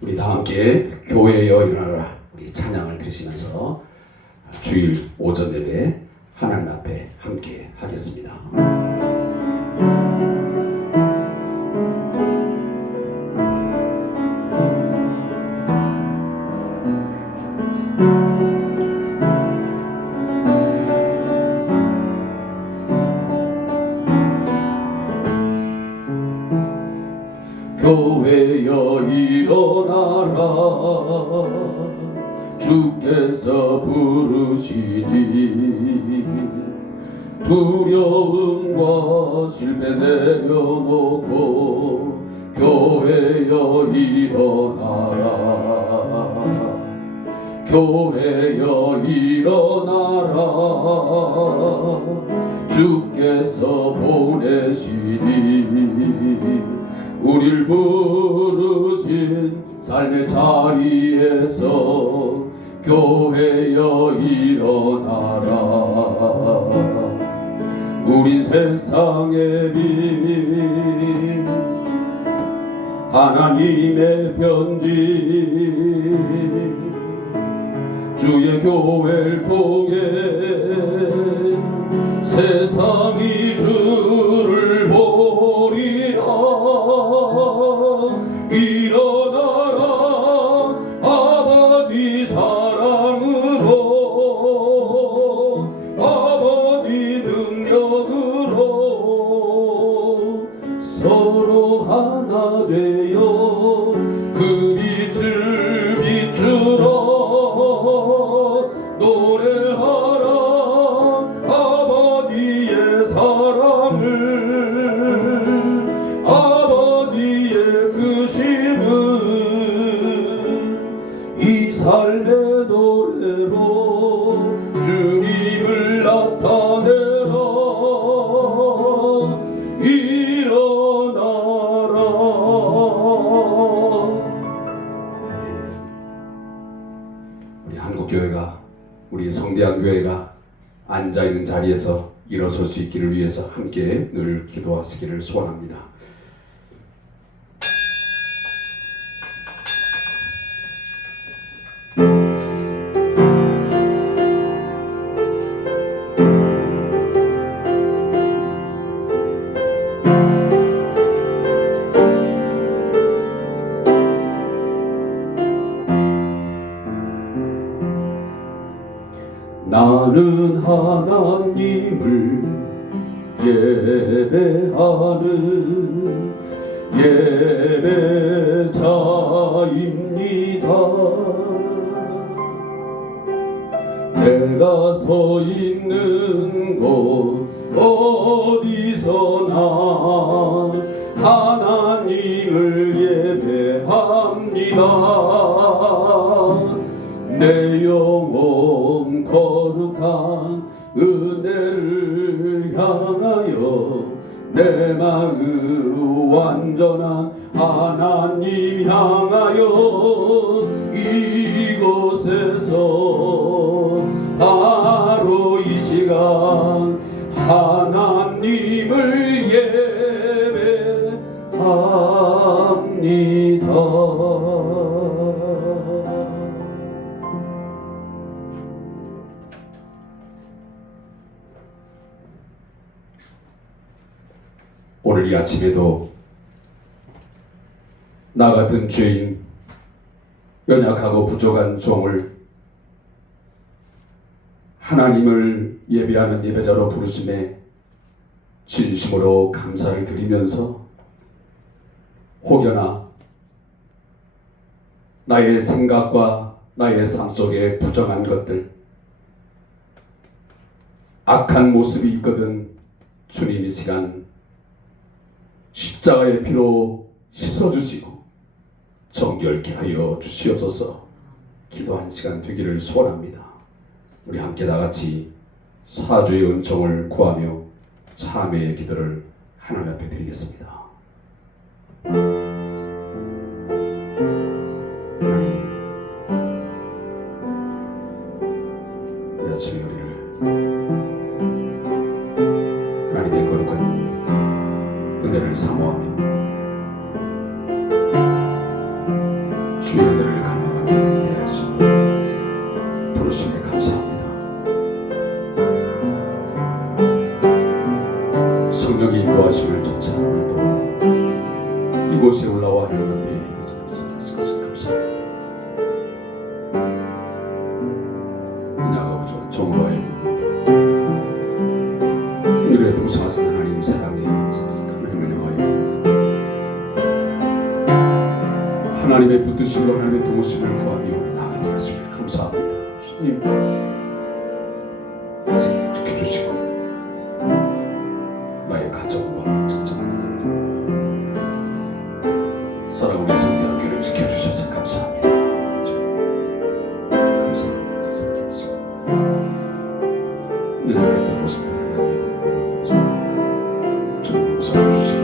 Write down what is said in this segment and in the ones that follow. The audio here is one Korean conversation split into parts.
우리 다 함께 교회여 일어나라 우리 찬양을 드리시면서 주일 오전 예배 하나님 앞에 함께 하겠습니다. 교회여 일어나라 주께서 부르시니 두려움과 실패 내려놓고 교회여 일어나라 교회여 일어나라 주께서 보내시니 우릴 부르신 삶의 자리에서 교회여 일어나라 우린 세상의 빛 하나님의 편지 주의 교회를 통해 세상이 주를 보리라 일어나라 아버지 사랑으로 아버지 능력으로 서로 하나 되어 그 빛을 비추라 노래하라 아버지의 사랑을 아버지의 크심을 이 삶의 노래로 주님을 나타내라 일어나라 우리 한국교회가 우리 성대한교회가 앉아있는 자리에서 일어설 수 있기를 위해서 함께 늘 기도하시기를 소원합니다. 나는 하나님을 예배하는 예배자입니다. 내가 서 있는 곳 어디서나 하나님을 예배합니다. 내 영혼 거룩한 은혜를 향하여 내 마음 완전한 하나님 향하여 이곳에서 바로 이 시간 하나님을 예배합니다. 오늘 이 아침에도 나 같은 죄인, 연약하고 부족한 종을 하나님을 예배하는 예배자로 부르심에 진심으로 감사를 드리면서 혹여나 나의 생각과 나의 삶 속에 부정한 것들, 악한 모습이 있거든 주님 이 시간 십자가의 피로 씻어주시고 정결케 하여 주시옵소서. 기도한 시간 되기를 소원합니다. 우리 함께 다같이 사주의 은총을 구하며 참회의 기도를 하나님 앞에 드리겠습니다. 하나님, 이 아침에 우리를 하나님의 거룩한 은혜를 사모하며 이곳에 올라와 하나님 앞에 감사합니다. 나아가보죠. 정부와의 하늘에 동사하신 하나님 사랑에 하나님을 향하여 하나님의 붙드심과 하나님의 도우심을 구하며 나아가게 하시길 감사합니다. 주님 인생을 지켜주시고 나의 가정과 직장을 사랑하는 성대학교를 지켜주셔서 감사합니다. 감사합니다. 늘 하겠다는 모습들 하나님 좀 웃어주시고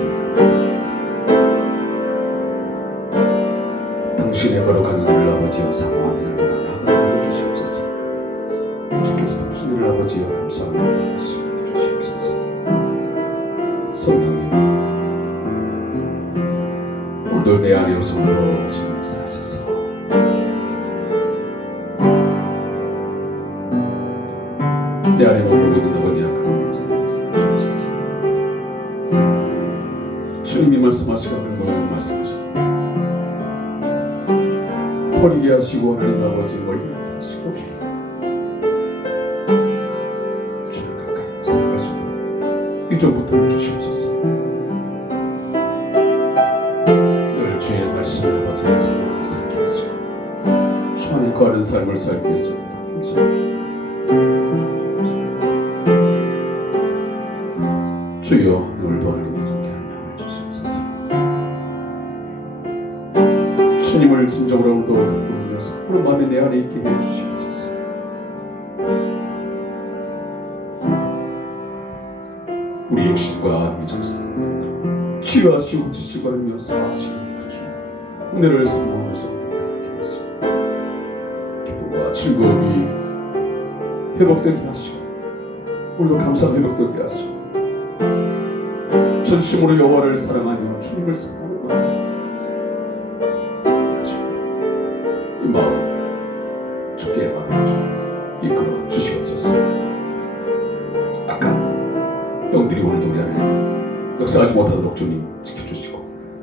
당신의 거룩한 이름을 아버지여 사모하며 날마다 나아가게 해주시옵소서. 주께서 당신을 아버지여 감사하며 주시옵소서. 성령님 오늘도 내 안에 오성으로 주님 역사하셔서 내 안에 머물고 있는 너를 약한 주옵소서. 주님이 말씀하시는 모양 말씀하시고 버리게 하시고 하나님 아버지 멀리 하시고 주를 가까이 살아갈 수 있도록 이전부터 주시옵소서. 늘 주의 말씀을 아버지의 생명을 살게 하시고 주 안에 거하는 삶을 살게 했습니다. 감사합니다. 주여 오늘도 하나님의 존귀한 명을 주시옵소서. 주님을 진정으로 부르면서 그런 마음이 내 안에 있게 해주시옵소서. 우리 육신과 우리 정신을 치유하시고 주시고 하며 사하시는 그 주 은혜를 사모하면서 하게 하시고 기쁨과 즐거움이 회복되게 하시고 오늘도 감사함 회복되게 하시고 전심으로 여호와를 사랑하며 주님을 사랑하는 마음 이 마음 주께 맡겨 이끌어 주시옵소서. 악한 영들이 오늘도 우리 안에 역사하지 못하도록 주님 지켜주시고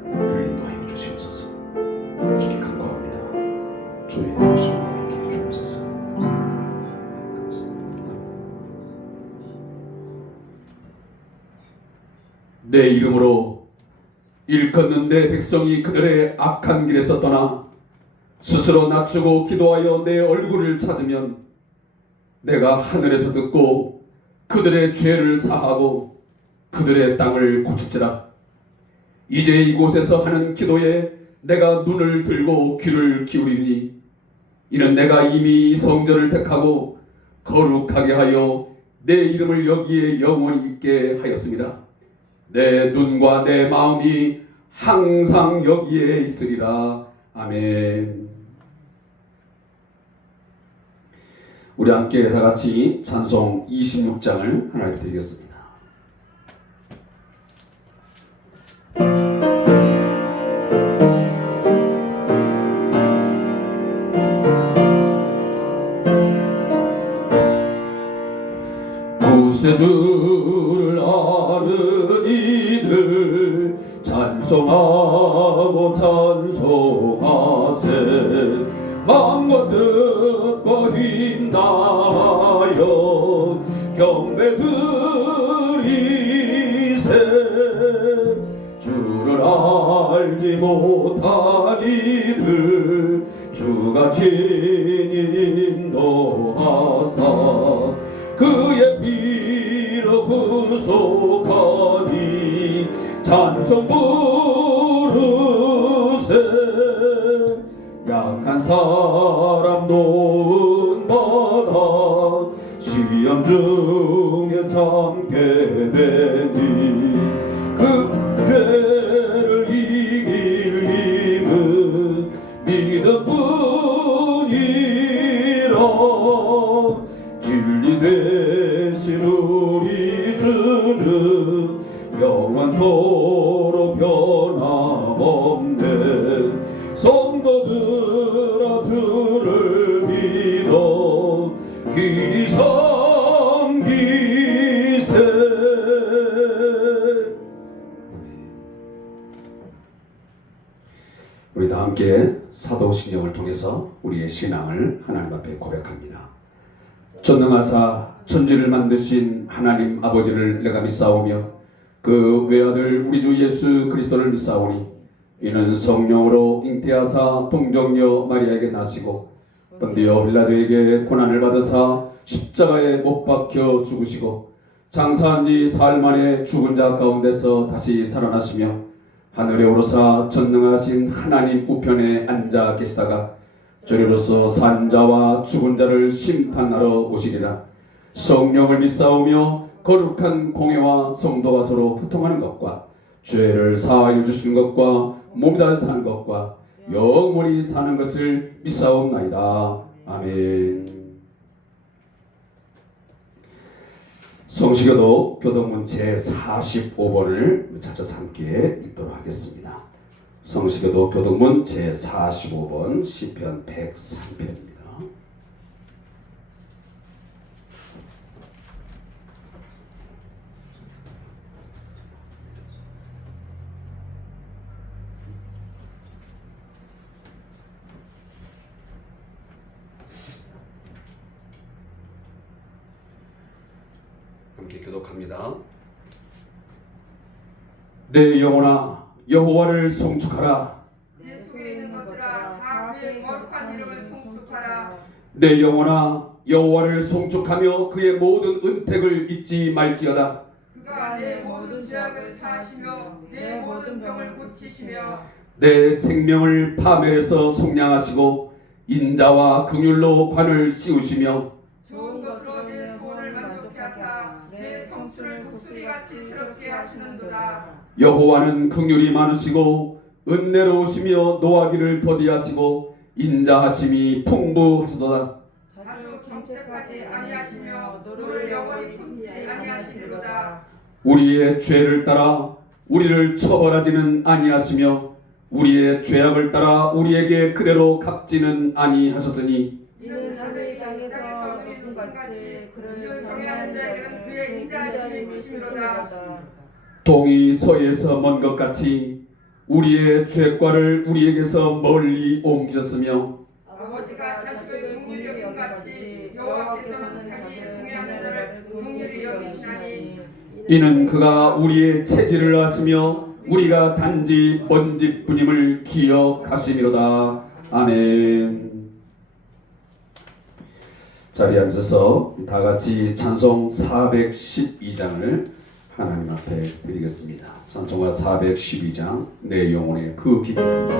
인도하여 주시옵소서. 주께 간구합니다. 주의 도우심을 함께 주옵소서. 내 이름으로 일컫는 내 백성이 그들의 악한 길에서 떠나 스스로 낮추고 기도하여 내 얼굴을 찾으면 내가 하늘에서 듣고 그들의 죄를 사하고 그들의 땅을 고칠지라. 이제 이곳에서 하는 기도에 내가 눈을 들고 귀를 기울이니 이는 내가 이미 이 성전을 택하고 거룩하게 하여 내 이름을 여기에 영원히 있게 하였습니다. 내 눈과 내 마음이 항상 여기에 있으리라. 아멘. 우리 함께 다 같이 찬송 26장을 하나 드리겠습니다. 구세주를 아는 이들 찬송하고 찬송하세. 마음과 뜻과 힘 다하여 경배 드리세. 주를 알지 못한 이들 주가 친히 인도하사 그의 피로 구속하니 찬송 부르세. 약한 사람 도움 받아 시험 중에 참게 되니 그 죄를 이길 힘은 믿음뿐이라. 진리 되신 우리 주는 영원토록 변함없네. 성도들아 주를 믿어 길이 섬기세. 우리 다 함께 사도신경을 통해서 우리의 신앙을 하나님 앞에 고백합니다. 전능하사 천지를 만드신 하나님 아버지를 내가 믿사오며 그 외아들 우리 주 예수 그리스도를 믿사오니 이는 성령으로 잉태하사 동정녀 마리아에게 나시고 본디오 빌라도에게 고난을 받으사 십자가에 못 박혀 죽으시고 장사한 지 사흘 만에 죽은 자 가운데서 다시 살아나시며 하늘에 오르사 전능하신 하나님 우편에 앉아 계시다가 저리로서 산 자와 죽은 자를 심판하러 오시리라. 성령을 믿사오며 거룩한 공회와 성도가 서로 소통하는 것과 죄를 사하여 주시는 것과 몸이 다 사는 것과 영원히 사는 것을 믿사옵나이다. 아멘. 성시교도 교동문 제45번을 찾아서 함께 읽도록 하겠습니다. 성시교도 교동문 제45번 시편 103편입니다. 함께 교독합니다. 내 영혼아 여호와를 송축하라. 내 속에 있는 것들아 다 그의 거룩한 이름을 송축하라. 내 영혼아 여호와를 송축하며 그의 모든 은택을 잊지 말지어다. 그가 내 모든 죄악을 사하시며 내 모든 병을 고치시며 내 생명을 파멸해서 속량하시고 인자와 긍휼로 관을 씌우시며 좋은 것으로 내 소원을 만족케 하사 내 청춘을 독수리같이 스럽게 하시는도다. 여호와는 긍휼이 많으시고 은혜로우시며 노하기를 더디하시고 인자하심이 풍부하시도다. 자주 경책하지 아니하시며 노를 영원히 품지 아니하시리로다. 우리의 죄를 따라 우리를 처벌하지는 아니하시며 우리의 죄악을 따라 우리에게 그대로 갚지는 아니하셨으니 이는 하늘 땅에서 높음같이 그를 경외하는 자에게는 그의 인자하심이 크심이로다. 동이 서에서 먼 것 같이 우리의 죄과를 우리에게서 멀리 옮기셨으며 아버지가 자식을 긍휼히 여긴 같이 여호와께서는 자기를 경외하는 자를 긍휼히 여기시나니 이는 그가 우리의 체질을 아시며 우리가 단지 먼지뿐임을 기억하심이로다. 아멘. 자리에 앉아서 다 같이 찬송 412장을 하나님 앞에 드리겠습니다. 찬송가 412장 내 영혼의 그 깊은 곳.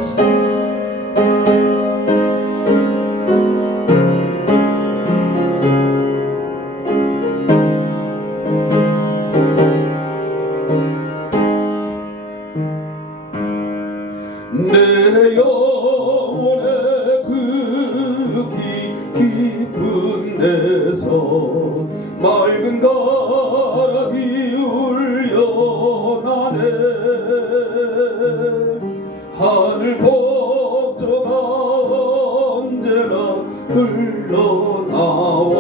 내 영혼의 그 깊은 데서 맑은 가락이 울려나네. 하늘 곡조가 언제나 흘러나와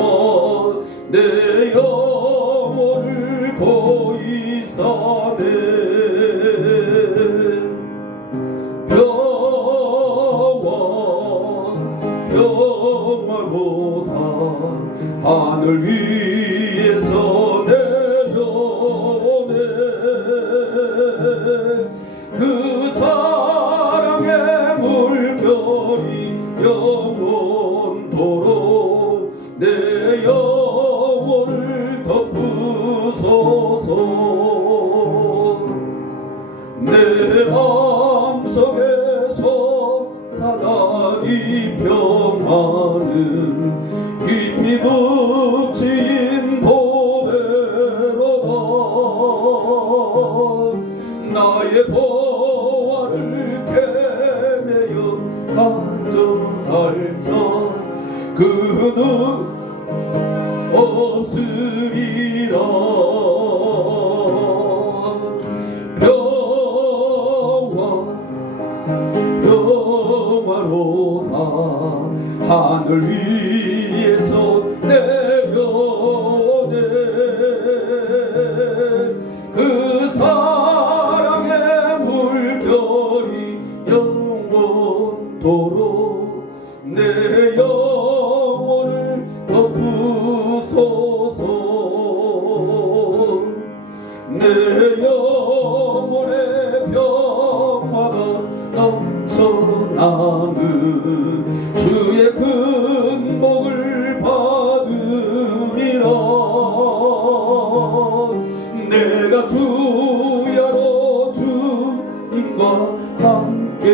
내 영혼을 고이 싸네. 평화로다 하늘 위에서 내려오네. 그 사랑의 물결이 영원토록 내 영혼을 덮으소서. 내 마음속에서 사랑이 평화는 깊이 묻힌 보배로다. 나의 보화를 캐내어 가져갈자 그는 없으리라. 평화로다 하늘 위에서 내려오네. 그 사랑의 물결이 영원 영원토록 내 영혼을 덮으소서. 내 영혼의 평화가 넘쳐나는 주의 큰 복을 받으리라. 내가 주야로 주님과 함께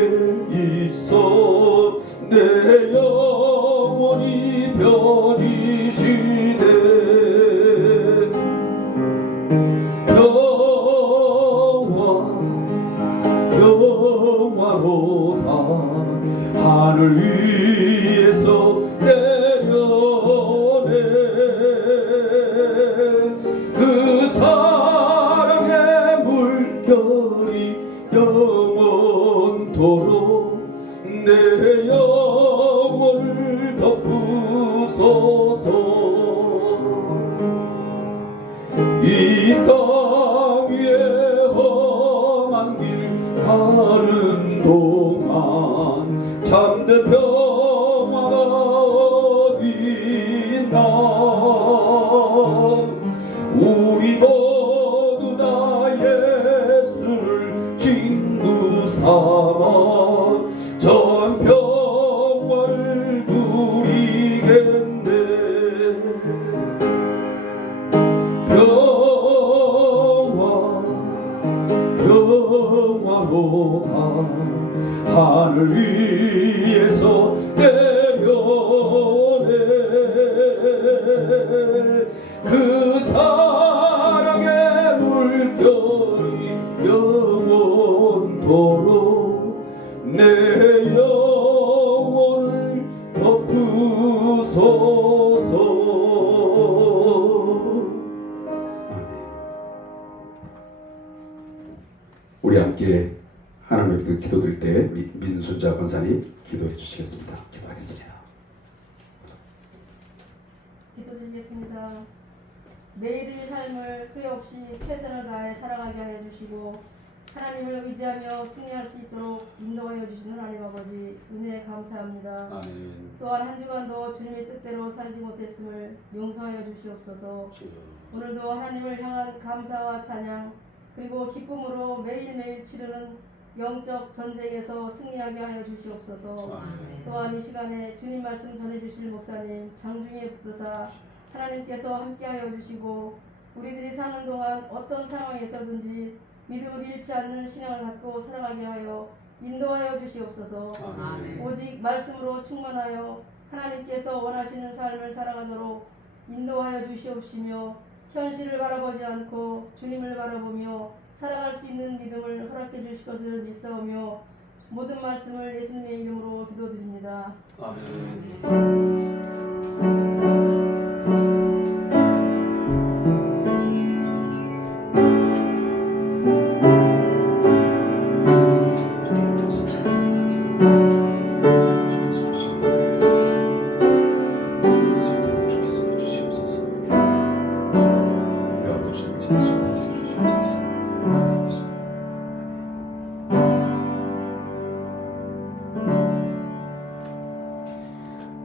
있어 내 영혼이 편히쉬네. 평화로다 하늘 위에서 내려오네. 그 사랑의 물결이 영원토록 내 영혼을 덮으소서. 이 땅 위에 험한 길 가는 동안 참된 평화가 어디 있나. 우리 모두 다 예수를 친구 삼아 전 평화를 누리겠네. 평화로다 하늘 위에서 내려오네. 그 사랑의 물결이 영원토록 내 영혼을 덮으소서. 우리 함께 하나님께 기도드릴 때 민순자 권사님 기도해 주시겠습니다. 기도하겠습니다. 기도드리겠습니다. 매일의 삶을 후회 없이 최선을 다해 살아가게 하여 주시고 하나님을 의지하며 승리할 수 있도록 인도하여 주시는 하나님 아버지 은혜 감사합니다. 아멘. 또한 한 주간도 주님의 뜻대로 살지 못했음을 용서하여 주시옵소서. 오늘도 하나님을 향한 감사와 찬양 그리고 기쁨으로 매일매일 치르는 영적 전쟁에서 승리하게 하여 주시옵소서. 또한 이 시간에 주님 말씀 전해주실 목사님 장중에 붙드사 하나님께서 함께하여 주시고 우리들이 사는 동안 어떤 상황에서든지 믿음을 잃지 않는 신앙을 갖고 살아가게 하여 인도하여 주시옵소서. 오직 말씀으로 충만하여 하나님께서 원하시는 삶을 살아가도록 인도하여 주시옵시며 현실을 바라보지 않고 주님을 바라보며 살아갈 수 있는 믿음을 허락해 주실 것을 믿사오며 모든 말씀을 예수님의 이름으로 기도드립니다. 아멘.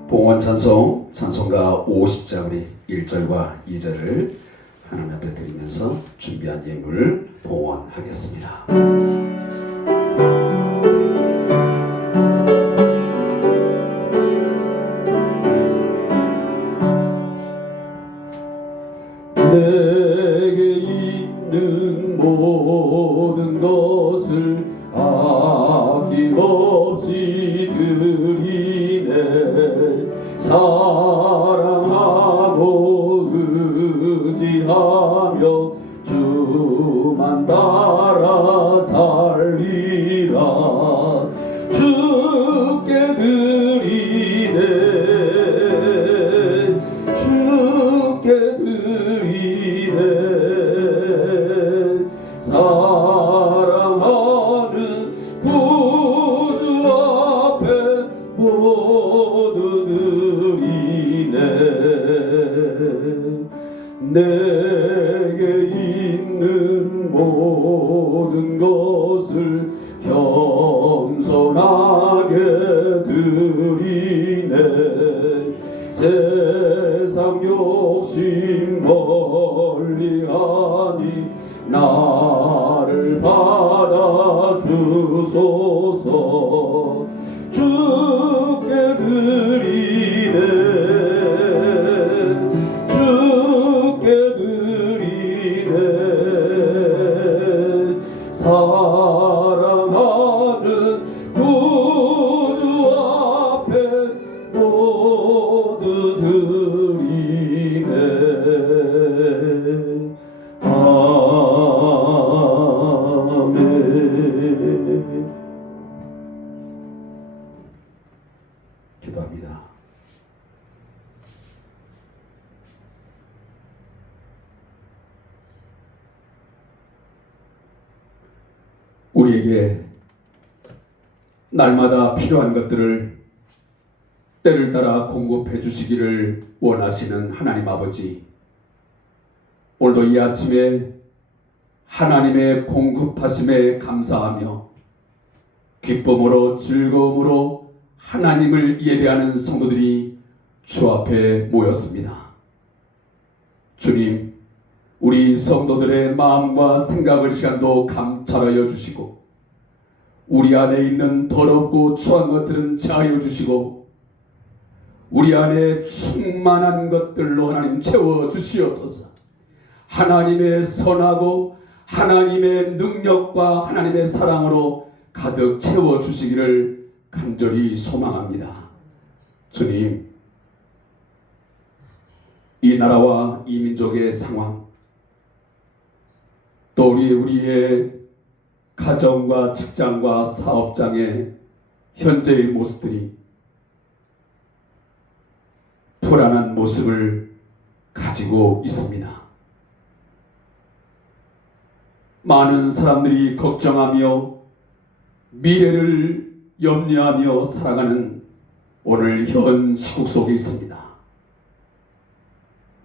봉헌 찬송 찬송가 50장 우리 1절과 2절을 하나님 앞에 드리면서 준비한 예물 봉헌하겠습니다. 내게 있는 모든 것을 아낌없이 드리네. 사랑하고 의지하며 주만 따라 살리라. 주께 드리네. 주께 드리네. 사랑하는 구주 앞에 모두 드리네. 내게 있는 모든 것을 겸손하게 주께 드리네 주께 드리네 사랑하는 구주 앞에 모두 드리네 아멘. 기도합니다. 우리에게 날마다 필요한 것들을 때를 따라 공급해 주시기를 원하시는 하나님 아버지, 오늘도 이 아침에 하나님의 공급하심에 감사하며 기쁨으로 즐거움으로 하나님을 예배하는 성도들이 주 앞에 모였습니다. 주님, 우리 성도들의 마음과 생각을 시간도 감찰하여 주시고 우리 안에 있는 더럽고 추한 것들은 제하여 주시고 우리 안에 충만한 것들로 하나님 채워 주시옵소서. 하나님의 선하고 하나님의 능력과 하나님의 사랑으로 가득 채워 주시기를 간절히 소망합니다. 주님, 이 나라와 이 민족의 상황, 또 우리의 가정과 직장과 사업장의 현재의 모습들이 불안한 모습을 가지고 있습니다. 많은 사람들이 걱정하며 미래를 염려하며 살아가는 오늘 현 시국 속에 있습니다.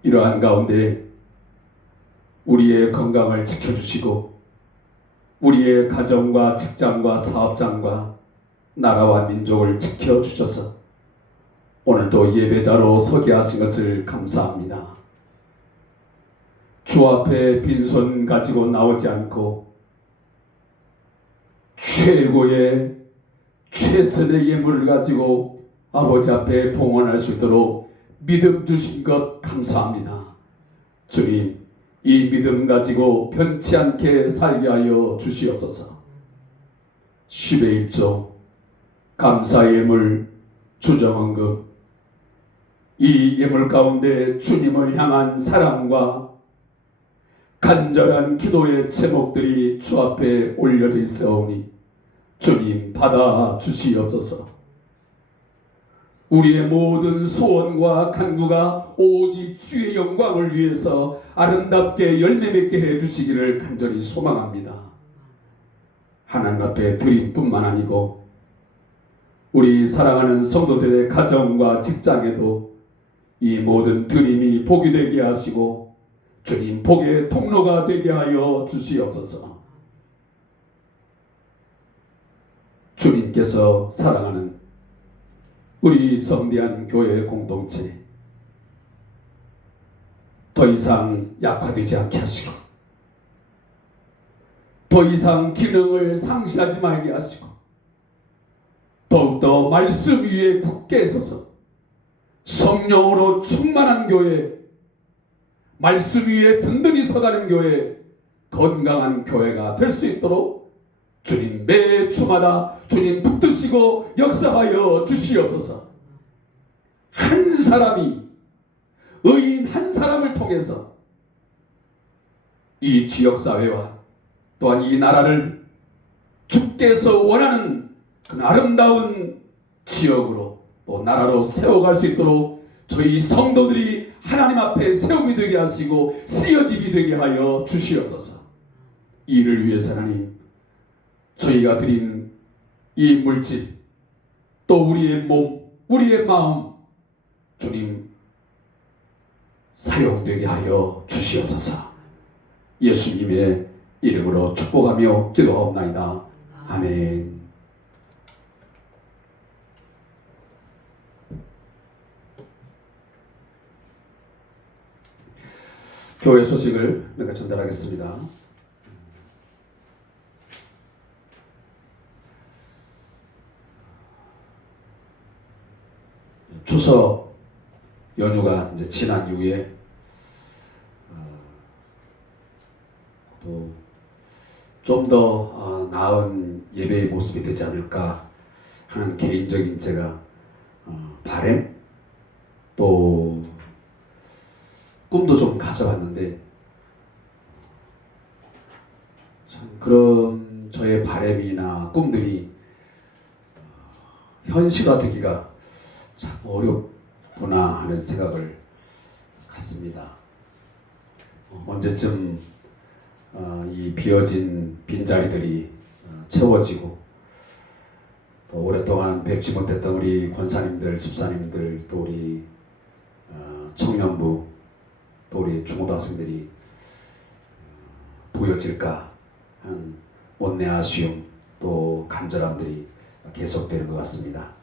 이러한 가운데 우리의 건강을 지켜주시고 우리의 가정과 직장과 사업장과 나라와 민족을 지켜주셔서 오늘도 예배자로 서게 하신 것을 감사합니다. 주 앞에 빈손 가지고 나오지 않고 최고의 최선의 예물을 가지고 아버지 앞에 봉헌할 수 있도록 믿음 주신 것 감사합니다. 주님, 이 믿음 가지고 변치 않게 살게 하여 주시옵소서. 10의 1조 감사의 예물 주정헌금, 이 예물 가운데 주님을 향한 사랑과 간절한 기도의 제목들이 주 앞에 올려져 있사오니 주님 받아 주시옵소서. 우리의 모든 소원과 간구가 오직 주의 영광을 위해서 아름답게 열매 맺게 해주시기를 간절히 소망합니다. 하나님 앞에 드림뿐만 아니고 우리 사랑하는 성도들의 가정과 직장에도 이 모든 드림이 복이 되게 하시고 주님 복의 통로가 되게 하여 주시옵소서. 주님께서 사랑하는 우리 성대한 교회 공동체 더 이상 약화되지 않게 하시고 더 이상 기능을 상실하지 말게 하시고 더욱더 말씀 위에 굳게 서서 성령으로 충만한 교회, 말씀 위에 든든히 서가는 교회, 건강한 교회가 될 수 있도록 주님 매 주마다 주님 붙드시고 역사하여 주시옵소서. 한 사람이 의인 한 사람을 통해서 이 지역사회와 또한 이 나라를 주께서 원하는 그 아름다운 지역으로 또 나라로 세워갈 수 있도록 저희 성도들이 하나님 앞에 세움이 되게 하시고 쓰여짐이 되게 하여 주시옵소서. 이 일을 위해서 하나님 저희가 드린 이 물질 또 우리의 몸 우리의 마음 주님 사용되게 하여 주시옵소서. 예수님의 이름으로 축복하며 기도하옵나이다. 아멘. 교회 소식을 몇 가지 전달하겠습니다. 추석 연휴가 이제 지난 이후에 또 좀 더 나은 예배의 모습이 되지 않을까 하는 개인적인 제가 바람 또 꿈도 좀 가져봤는데 참 그런 저의 바람이나 꿈들이 현실화되기가 참 어렵구나 하는 생각을 갖습니다. 언제쯤 이 비어진 빈자리들이 채워지고 또 오랫동안 뵙지 못했던 우리 권사님들, 집사님들, 또 우리 청년부, 또 우리 중고등학생들이 보여질까 하는 원내 아쉬움 또 간절함들이 계속되는 것 같습니다.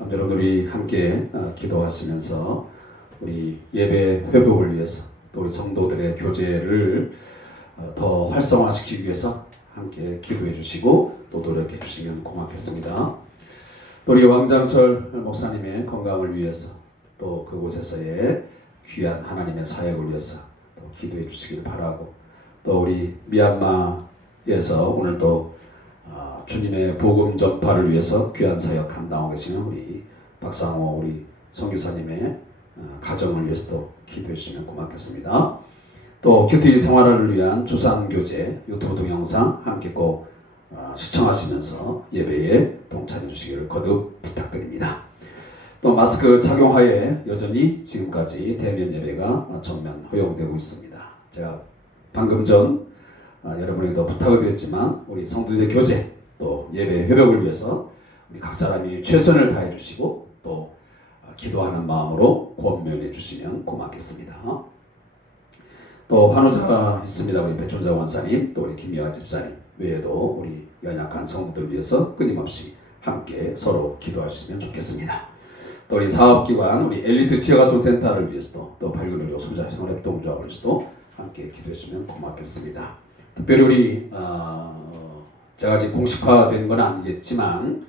여러분들이 함께 기도하시면서 우리 예배 회복을 위해서 또 우리 성도들의 교제를 더 활성화시키기 위해서 함께 기도해 주시고 또 노력해 주시면 고맙겠습니다. 또 우리 왕장철 목사님의 건강을 위해서 또 그곳에서의 귀한 하나님의 사역을 위해서 또 기도해 주시길 바라고 또 우리 미얀마에서 오늘도 주님의 복음 전파를 위해서 귀한 사역 감당하고 계시는 우리 박상호 우리 선교사님의 가정을 위해서도 기도해 주시면 고맙겠습니다. 또 큐티 생활을 위한 주산교제 유튜브 동영상 함께 꼭 시청하시면서 예배에 동참해 주시기를 거듭 부탁드립니다. 또 마스크 착용하에 여전히 지금까지 대면 예배가 전면 허용되고 있습니다. 제가 방금 전 여러분에게도 부탁을 드렸지만 우리 성도들의 교제 또 예배 회복을 위해서 우리 각 사람이 최선을 다해 주시고 또 기도하는 마음으로 권면해 주시면 고맙겠습니다. 또 환우자가 있습니다. 우리 배촌자 원사님, 또 우리 김미화 집사님 외에도 우리 연약한 성도들을 위해서 끊임없이 함께 서로 기도할 수 있으면 좋겠습니다. 또 우리 사업기관, 우리 엘리트 지역아동센터를 위해서도 또 발굴의료 소자생활협동조합을 위해서도 함께 기도해 주시면 고맙겠습니다. 특별히 우리 제가 아직 공식화된 건 아니겠지만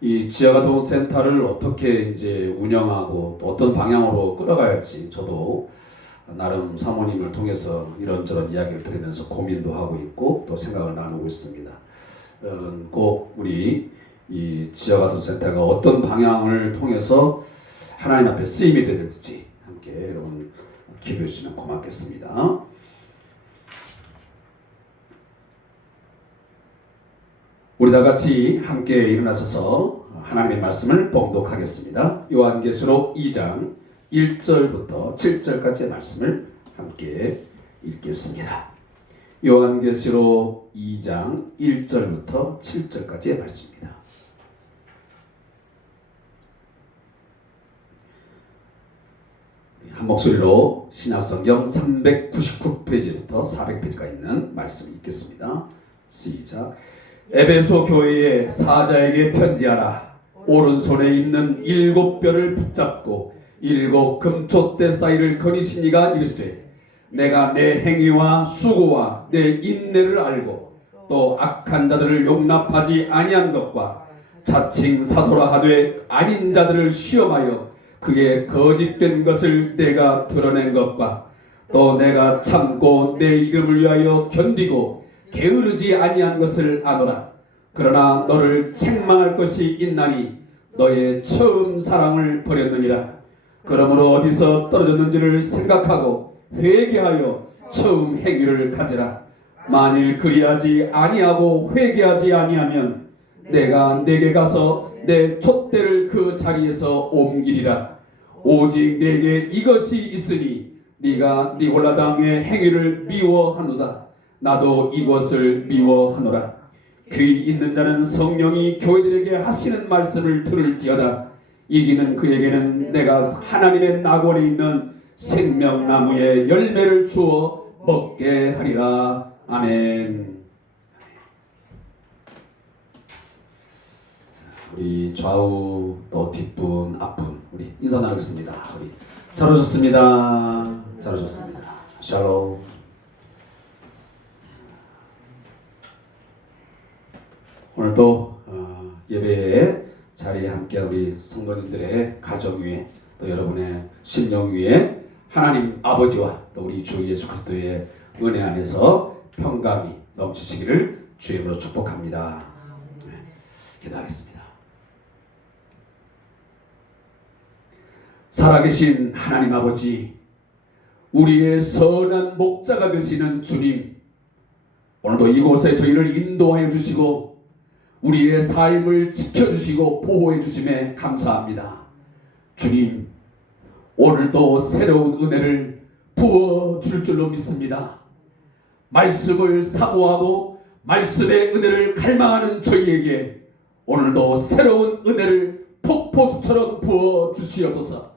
이 지역아동센터를 어떻게 이제 운영하고 또 어떤 방향으로 끌어가야 할지 저도 나름 사모님을 통해서 이런저런 이야기를 들으면서 고민도 하고 있고 또 생각을 나누고 있습니다. 꼭 우리 이 지역아동센터가 어떤 방향을 통해서 하나님 앞에 쓰임이 되든지 함께 여러분 기도해 주시면 고맙겠습니다. 우리 다 같이 함께 일어나셔서 하나님의 말씀을 봉독하겠습니다. 요한계시록 2장 1절부터 7절까지의 말씀을 함께 읽겠습니다. 요한계시록 2장 1절부터 7절까지의 말씀입니다. 한 목소리로 신약성경 399페이지부터 400페이지가 있는 말씀 읽겠습니다. 시작. 에베소 교회의 사자에게 편지하라. 오른손에 있는 7뼈를 붙잡고 7 금촛대 사이를 거니시니가 이르시되 내가 내 행위와 수고와 내 인내를 알고 또 악한 자들을 용납하지 아니한 것과 자칭 사도라 하되 아닌 자들을 시험하여 그게 거짓된 것을 내가 드러낸 것과 또 내가 참고 내 이름을 위하여 견디고 게으르지 아니한 것을 아노라. 그러나 너를 책망할 것이 있나니 너의 처음 사랑을 버렸느니라. 그러므로 어디서 떨어졌는지를 생각하고 회개하여 처음 행위를 가지라. 만일 그리하지 아니하고 회개하지 아니하면 내가 내게 가서 내 촛대를 그 자리에서 옮기리라. 오직 내게 이것이 있으니 네가 니골라 당의 행위를 미워하노다. 나도 이것을 미워하노라. 귀 있는 자는 성령이 교회들에게 하시는 말씀을 들을지어다. 이기는 그에게는 내가 하나님의 낙원에 있는 생명나무의 열매를 주어 먹게 하리라. 아멘. 우리 좌우 또 뒷분 앞분 우리 인사 나누겠습니다. 우리 잘 오셨습니다. 잘 오셨습니다. 샬롬. 오늘도 예배에 자리에 함께한 우리 성도님들의 가정 위에 또 여러분의 심령 위에 하나님 아버지와 또 우리 주 예수 그리스도의 은혜 안에서 평강이 넘치시기를 주의 이름으로 축복합니다. 네, 기도하겠습니다. 살아계신 하나님 아버지, 우리의 선한 목자가 되시는 주님, 오늘도 이곳에 저희를 인도하여 주시고 우리의 삶을 지켜주시고 보호해 주심에 감사합니다. 주님, 오늘도 새로운 은혜를 부어줄 줄로 믿습니다. 말씀을 사모하고 말씀의 은혜를 갈망하는 저희에게 오늘도 새로운 은혜를 폭포수처럼 부어주시옵소서.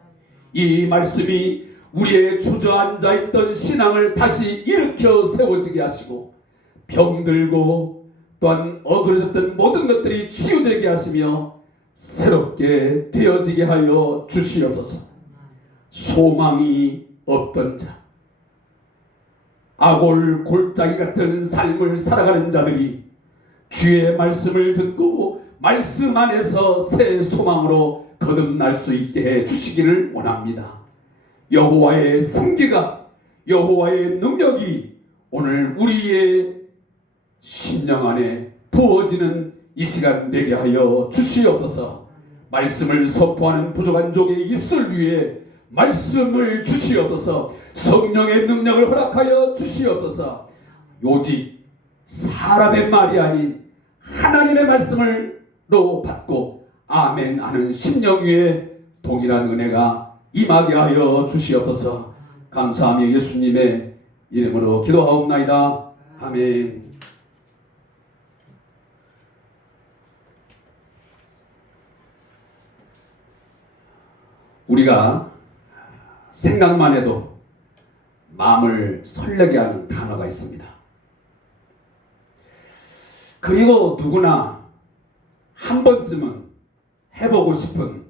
이 말씀이 우리의 주저앉아 있던 신앙을 다시 일으켜 세워지게 하시고 병들고 또한 어그러졌던 모든 것들이 치유되게 하시며 새롭게 되어지게 하여 주시옵소서. 소망이 없던 자, 아골 골짜기 같은 삶을 살아가는 자들이 주의 말씀을 듣고 말씀 안에서 새 소망으로 거듭날 수 있게 해 주시기를 원합니다. 여호와의 생기가, 여호와의 능력이 오늘 우리의 심령 안에 부어지는 이 시간 되게 하여 주시옵소서. 말씀을 선포하는 부족한 종의 입술 위에 말씀을 주시옵소서. 성령의 능력을 허락하여 주시옵소서. 오직 사람의 말이 아닌 하나님의 말씀을로 받고 아멘 하는 심령 위에 동일한 은혜가 임하게 하여 주시옵소서. 감사하며 예수님의 이름으로 기도하옵나이다. 아멘. 우리가 생각만 해도 마음을 설레게 하는 단어가 있습니다. 그리고 누구나 한 번쯤은 해보고 싶은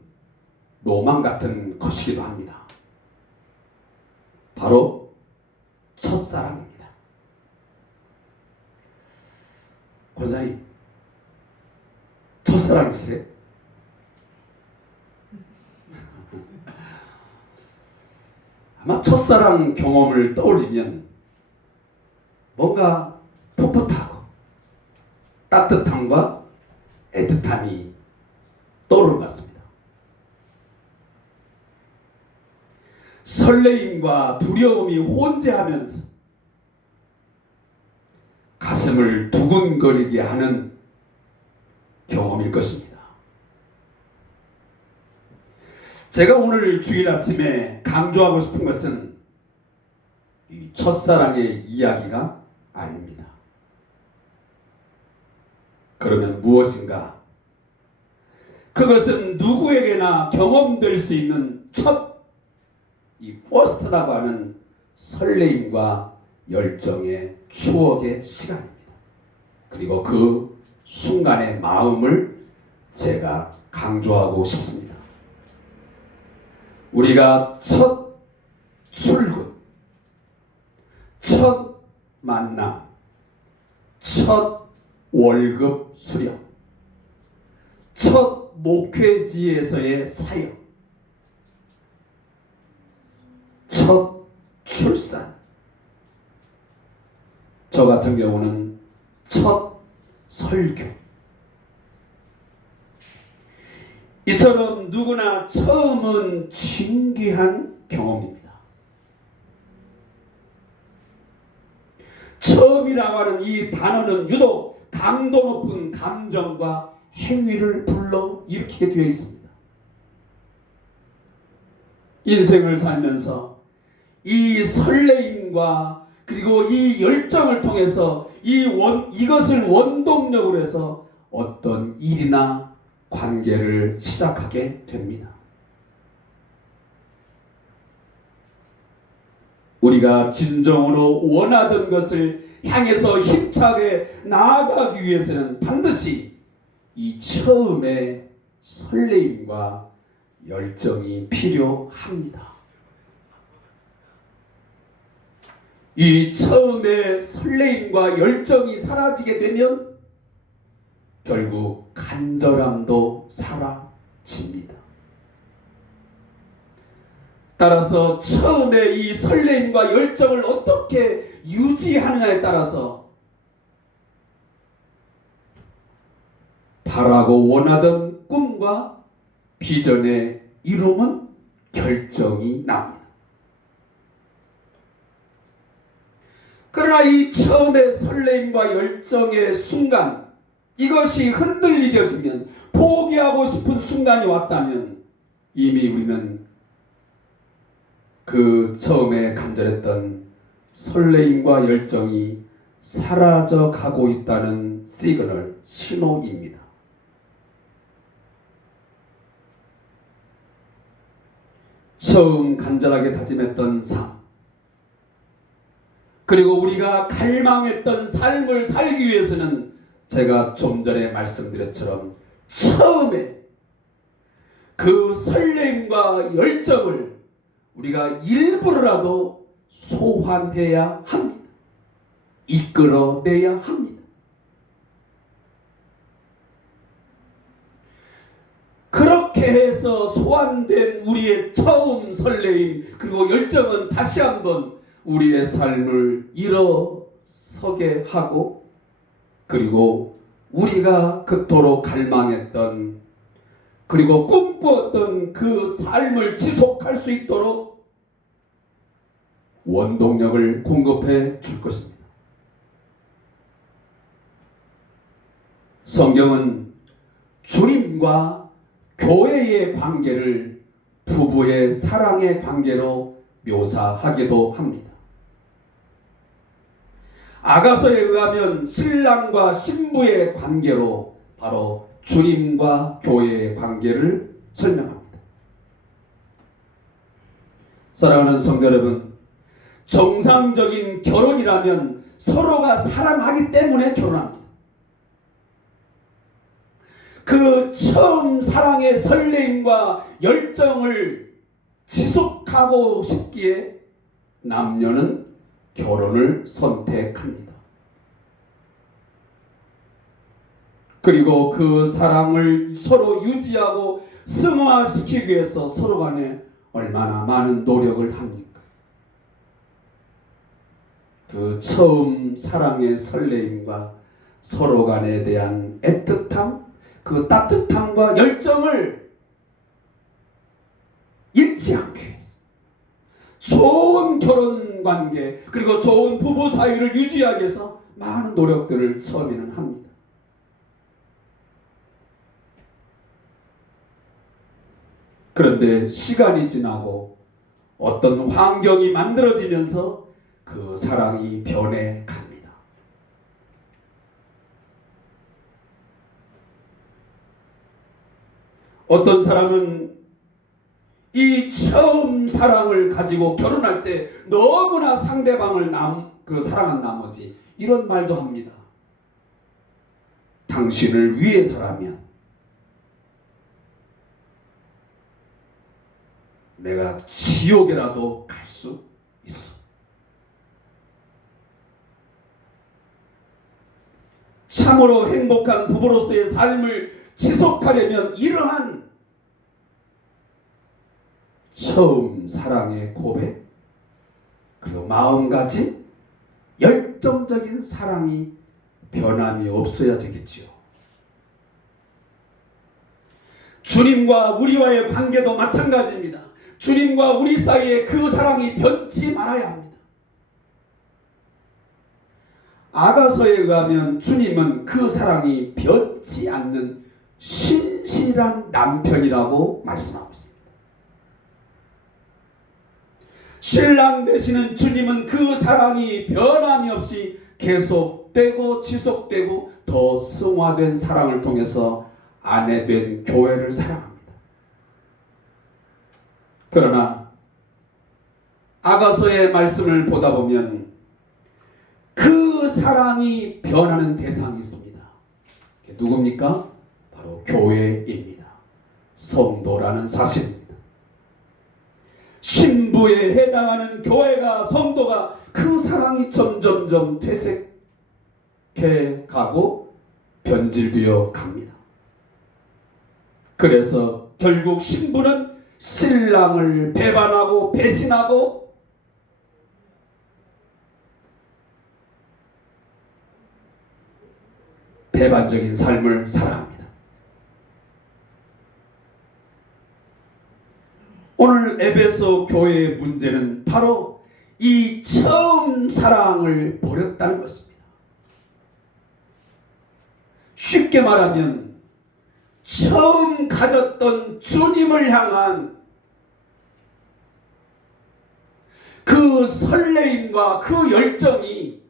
로망 같은 것이기도 합니다. 바로 첫사랑입니다. 권사님, 첫사랑 있으세요? 아마 첫사랑 경험을 떠올리면 뭔가 풋풋하고 따뜻함과 애틋함이 떠오르는 것 같습니다. 설레임과 두려움이 혼재하면서 가슴을 두근거리게 하는 경험일 것입니다. 제가 오늘 주일 아침에 강조하고 싶은 것은 이 첫사랑의 이야기가 아닙니다. 그러면 무엇인가? 그것은 누구에게나 경험될 수 있는 이 퍼스트라고 하는 설레임과 열정의 추억의 시간입니다. 그리고 그 순간의 마음을 제가 강조하고 싶습니다. 우리가 첫 출근, 첫 만남, 첫 월급 수령, 첫 목회지에서의 사역, 첫 출산, 저 같은 경우는 첫 설교. 이처럼 누구나 처음은 신기한 경험입니다. 처음이라고 하는 이 단어는 유독 강도 높은 감정과 행위를 불러일으키게 되어 있습니다. 인생을 살면서 이 설레임과 그리고 이 열정을 통해서 이것을 원동력으로 해서 어떤 일이나 관계를 시작하게 됩니다. 우리가 진정으로 원하던 것을 향해서 힘차게 나아가기 위해서는 반드시 이 처음의 설레임과 열정이 필요합니다. 이 처음의 설레임과 열정이 사라지게 되면 결국 간절함도 사라집니다. 따라서 처음에 이 설렘과 열정을 어떻게 유지하느냐에 따라서 바라고 원하던 꿈과 비전의 이rum은 결정이 납니다. 그러나 이 처음의 설렘과 열정의 순간, 이것이 흔들리겨지면, 포기하고 싶은 순간이 왔다면 이미 우리는 그 처음에 간절했던 설레임과 열정이 사라져 가고 있다는 시그널, 신호입니다. 처음 간절하게 다짐했던 삶, 그리고 우리가 갈망했던 삶을 살기 위해서는 제가 좀 전에 말씀드렸처럼 처음에 그 설렘과 열정을 우리가 일부러라도 소환해야 합니다. 이끌어내야 합니다. 그렇게 해서 소환된 우리의 처음 설레임 그리고 열정은 다시 한번 우리의 삶을 일어서게 하고, 그리고 우리가 그토록 갈망했던 그리고 꿈꾸었던 그 삶을 지속할 수 있도록 원동력을 공급해 줄 것입니다. 성경은 주님과 교회의 관계를 부부의 사랑의 관계로 묘사하기도 합니다. 아가서에 의하면 신랑과 신부의 관계로 바로 주님과 교회의 관계를 설명합니다. 사랑하는 성도 여러분, 정상적인 결혼이라면 서로가 사랑하기 때문에 결혼합니다. 그 처음 사랑의 설렘과 열정을 지속하고 싶기에 남녀는 결혼을 선택합니다. 그리고 그 사랑을 서로 유지하고 승화시키기 위해서 서로 간에 얼마나 많은 노력을 합니까? 그 처음 사랑의 설레임과 서로 간에 대한 애틋함, 그 따뜻함과 열정을 잃지 않기 위해서 좋은 결혼 관계 그리고 좋은 부부 사이를 유지하기 위해서 많은 노력들을 처음에는 합니다. 그런데 시간이 지나고 어떤 환경이 만들어지면서 그 사랑이 변해갑니다. 어떤 사람은 이 처음 사랑을 가지고 결혼할 때 너무나 상대방을 사랑한 나머지 이런 말도 합니다. 당신을 위해서라면 내가 지옥에라도 갈 수 있어. 참으로 행복한 부부로서의 삶을 지속하려면 이러한 처음 사랑의 고백 그리고 마음가짐, 열정적인 사랑이 변함이 없어야 되겠지요. 주님과 우리와의 관계도 마찬가지입니다. 주님과 우리 사이에 그 사랑이 변치 말아야 합니다. 아가서에 의하면 주님은 그 사랑이 변치 않는 신실한 남편이라고 말씀하고 있습니다. 신랑 되시는 주님은 그 사랑이 변함이 없이 계속되고 지속되고 더 승화된 사랑을 통해서 아내된 교회를 사랑합니다. 그러나 아가서의 말씀을 보다 보면 그 사랑이 변하는 대상이 있습니다. 누굽니까? 바로 교회입니다. 성도라는 사실입니다. 신부에 해당하는 교회가 성도가 그 사랑이 점점점 퇴색해 가고 변질되어 갑니다. 그래서 결국 신부는 신랑을 배반하고 배신하고 배반적인 삶을 살아갑니다. 오늘 에베소 교회의 문제는 바로 이 처음 사랑을 버렸다는 것입니다. 쉽게 말하면 처음 가졌던 주님을 향한 그 설레임과 그 열정이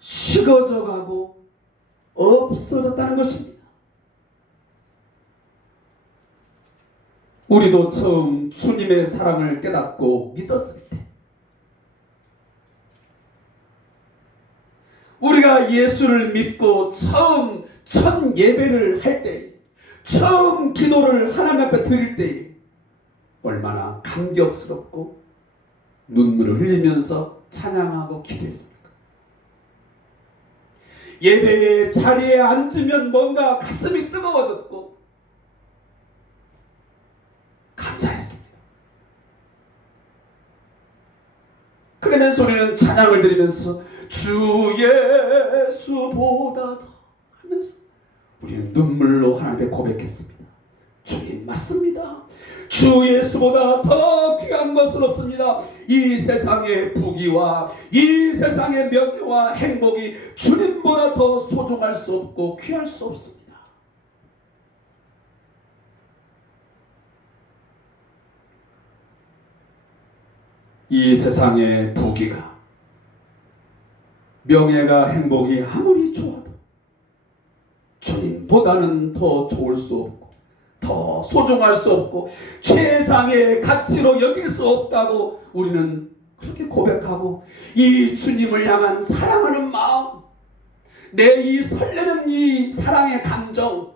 식어져 가고 없어졌다는 것입니다. 우리도 처음 주님의 사랑을 깨닫고 믿었을 때, 우리가 예수를 믿고 처음 첫 예배를 할 때, 처음 기도를 하나님 앞에 드릴 때 얼마나 감격스럽고 눈물을 흘리면서 찬양하고 기도했습니까? 예배의 자리에 앉으면 뭔가 가슴이 뜨거워졌고 감사했습니다. 그러면서 우리는 찬양을 드리면서 주 예수보다 더 하면서 우리는 눈물로 하나님께 고백했습니다. 주님 맞습니다. 주 예수보다 더 귀한 것은 없습니다. 이 세상의 부귀와 이 세상의 명예와 행복이 주님보다 더 소중할 수 없고 귀할 수 없습니다. 이 세상의 부귀가, 명예가, 행복이 아무리 좋아도 주님보다는 더 좋을 수 없고 더 소중할 수 없고 최상의 가치로 여길 수 없다고 우리는 그렇게 고백하고, 이 주님을 향한 사랑하는 마음, 내 이 설레는 이 사랑의 감정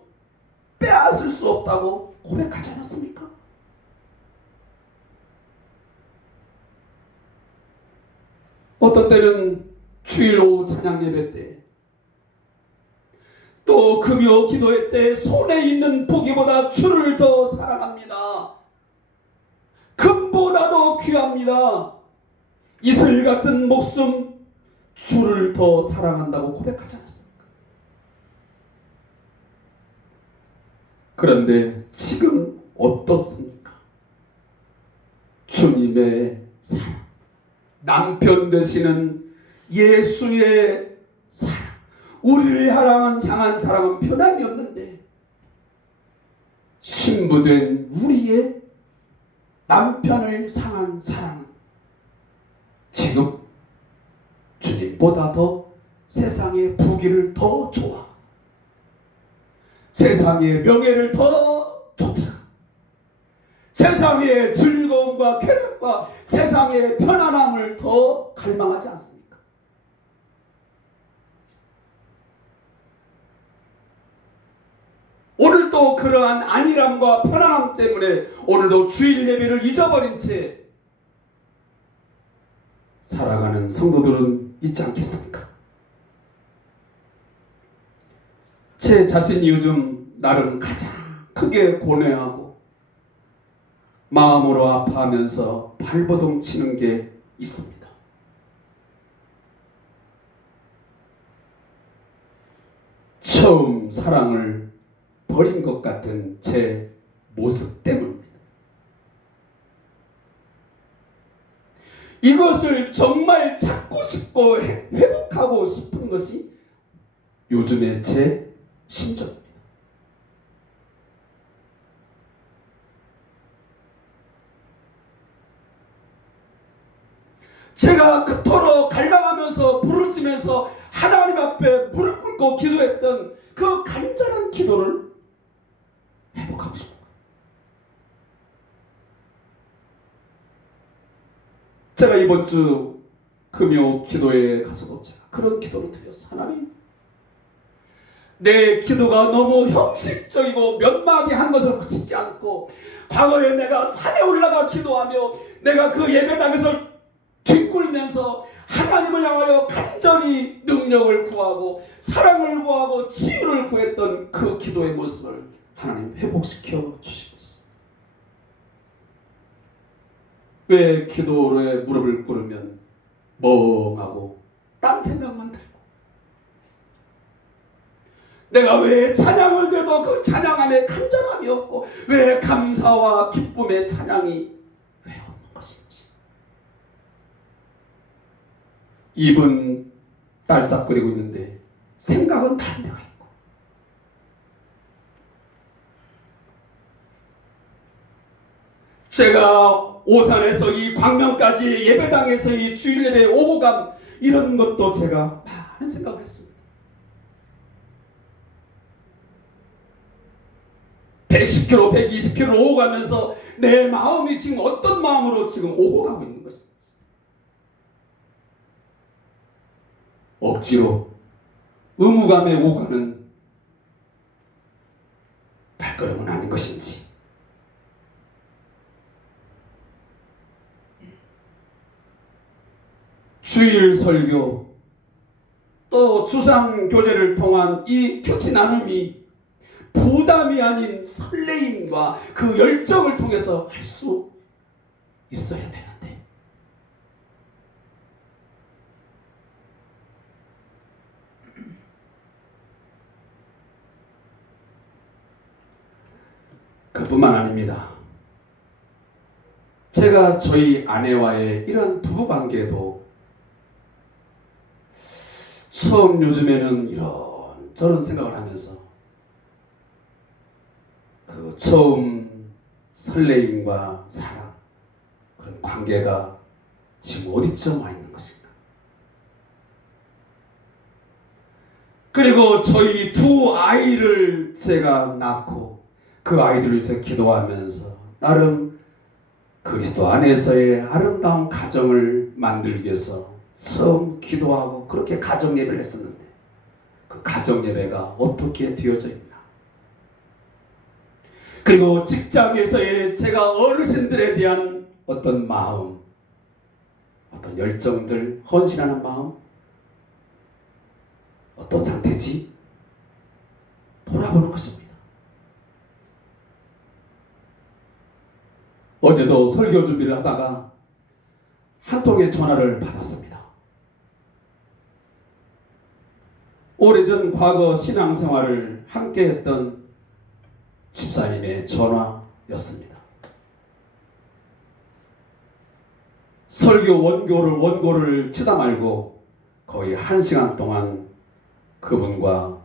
빼앗을 수 없다고 고백하지 않았습니까? 어떤 때는 주일 오후 찬양 예배 때, 또 금요 기도회 때 손에 있는 부귀보다 주를 더 사랑합니다. 금보다도 귀합니다. 이슬 같은 목숨, 주를 더 사랑한다고 고백하지 않았습니까? 그런데 지금 어떻습니까? 주님의 사랑, 남편 되시는 예수의 사랑, 우리를 향한 사랑은 변함이 없는데, 신부된 우리의 남편을 향한 사랑은 지금 주님보다 더 세상의 부귀를 더 좋아, 세상의 명예를 더 쫓아, 세상의 즐거움과 쾌락과 세상의 편안함을 더 갈망하지 않습니까? 오늘도 그러한 안일함과 편안함 때문에 오늘도 주일 예배를 잊어버린 채 살아가는 성도들은 있지 않겠습니까? 제 자신이 요즘 나름 가장 크게 고뇌하고 마음으로 아파하면서 발버둥 치는 게 있습니다. 처음 사랑을 버린 것 같은 제 모습 때문입니다. 이것을 정말 찾고 싶고 회복하고 싶은 것이 요즘의 제 심정입니다. 제가 그토록 갈망하면서 부르짖으면서 하나님 앞에 무릎 꿇고 기도했던 그 간절한 기도를 회복하고 싶어요. 제가 이번 주 금요 기도에 가서도 제가 그런 기도를 드렸어요. 하나님, 내 기도가 너무 형식적이고 면막이 한 것으로 그치지 않고, 과거에 내가 산에 올라가 기도하며 내가 그 예배당에서 뒹굴면서 하나님을 향하여 간절히 능력을 구하고 사랑을 구하고 치유를 구했던 그 기도의 모습을 하나님 회복시켜 주시옵소서. 왜 기도에 무릎을 꿇으면 멍하고 딴 생각만 들고, 내가 왜 찬양을 드려도 그 찬양함에 간절함이 없고, 왜 감사와 기쁨의 찬양이 왜 없는 것인지. 입은 딸싹거리고 있는데 생각은 다른 데가 있고, 제가 오산에서 이 광명까지 예배당에서 이 주일 예배 오고 간 이런 것도 제가 많은 생각을 했습니다. 110km, 120km 오고 가면서 내 마음이 지금 어떤 마음으로 지금 오고 가고 있는 것인지. 억지로 의무감에 오고 가는 발걸음은 아닌 것인지. 주일 설교 또 주상 교제를 통한 이 큐티 나눔이 부담이 아닌 설레임과 그 열정을 통해서 할 수 있어야 되는데, 그뿐만 아닙니다. 제가 저희 아내와의 이런 부부관계도 처음 요즘에는 이런저런 생각을 하면서 그 처음 설레임과 사랑, 그런 관계가 지금 어디쯤 와 있는 것인가. 그리고 저희 두 아이를 제가 낳고 그 아이들을 위해서 기도하면서 나름 그리스도 안에서의 아름다운 가정을 만들기 위해서 처음 기도하고 그렇게 가정 예배를 했었는데, 그 가정 예배가 어떻게 되어져 있나. 그리고 직장에서의 제가 어르신들에 대한 어떤 마음, 어떤 열정들, 헌신하는 마음, 어떤 상태지 돌아보는 것입니다. 어제도 설교 준비를 하다가 한 통의 전화를 받았습니다. 오래전 과거 신앙생활을 함께 했던 집사님의 전화였습니다. 설교 원고를 치다 말고 거의 1시간 동안 그분과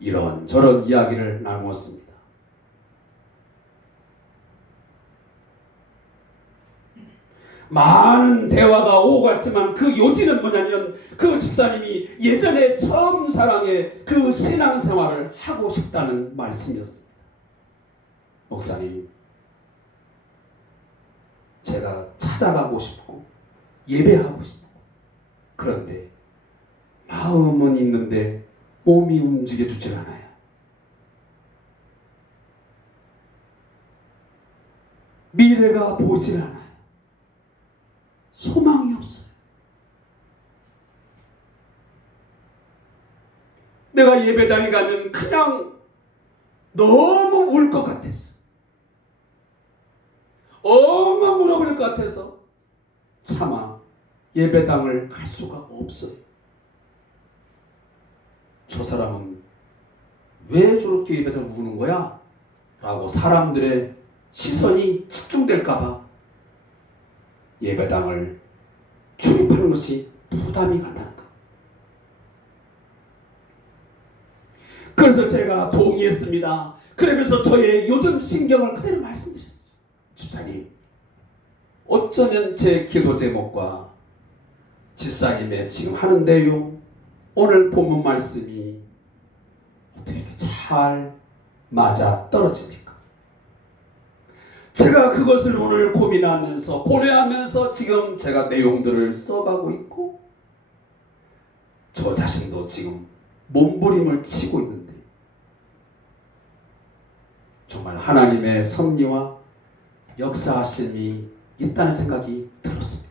이런저런 이야기를 나누었습니다. 많은 대화가 오고 갔지만 그 요지는 뭐냐면, 그 집사님이 예전에 처음 사랑의 그 신앙생활을 하고 싶다는 말씀이었습니다. 목사님, 제가 찾아가고 싶고 예배하고 싶고, 그런데 마음은 있는데 몸이 움직여주질 않아요. 미래가 보이질 않아요. 소망이 없어요. 내가 예배당에 가면 그냥 너무 울 것 같았어. 엉엉 울어버릴 것 같아서 차마 예배당을 갈 수가 없어요. 저 사람은 왜 저렇게 예배당을 우는 거야? 라고 사람들의 시선이 집중될까봐 예배당을 출입하는 것이 부담이 간다는 거. 그래서 제가 동의했습니다. 그러면서 저의 요즘 신경을 그대로 말씀드렸어요. 집사님, 어쩌면 제 기도 제목과 집사님의 지금 하는 내용, 오늘 본문 말씀이 어떻게 이렇게 잘 맞아 떨어집니까? 제가 그것을 오늘 고민하면서 고려하면서 지금 제가 내용들을 써가고 있고, 저 자신도 지금 몸부림을 치고 있는데, 정말 하나님의 섭리와 역사하심이 있다는 생각이 들었습니다.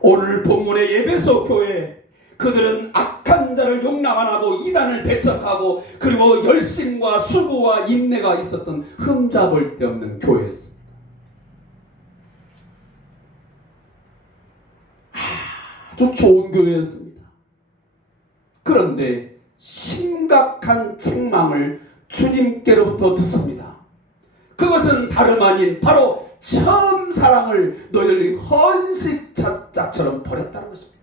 오늘 본문의 에베소 교회, 그들은 악한 하는 자를 용납 안 하고 이단을 배척하고 그리고 열심과 수고와 인내가 있었던 흠잡을 데 없는 교회였습니다. 아주 좋은 교회였습니다. 그런데 심각한 책망을 주님께로부터 듣습니다. 그것은 다름 아닌 바로 처음 사랑을 너희들이 헌식짝처럼 버렸다는 것입니다.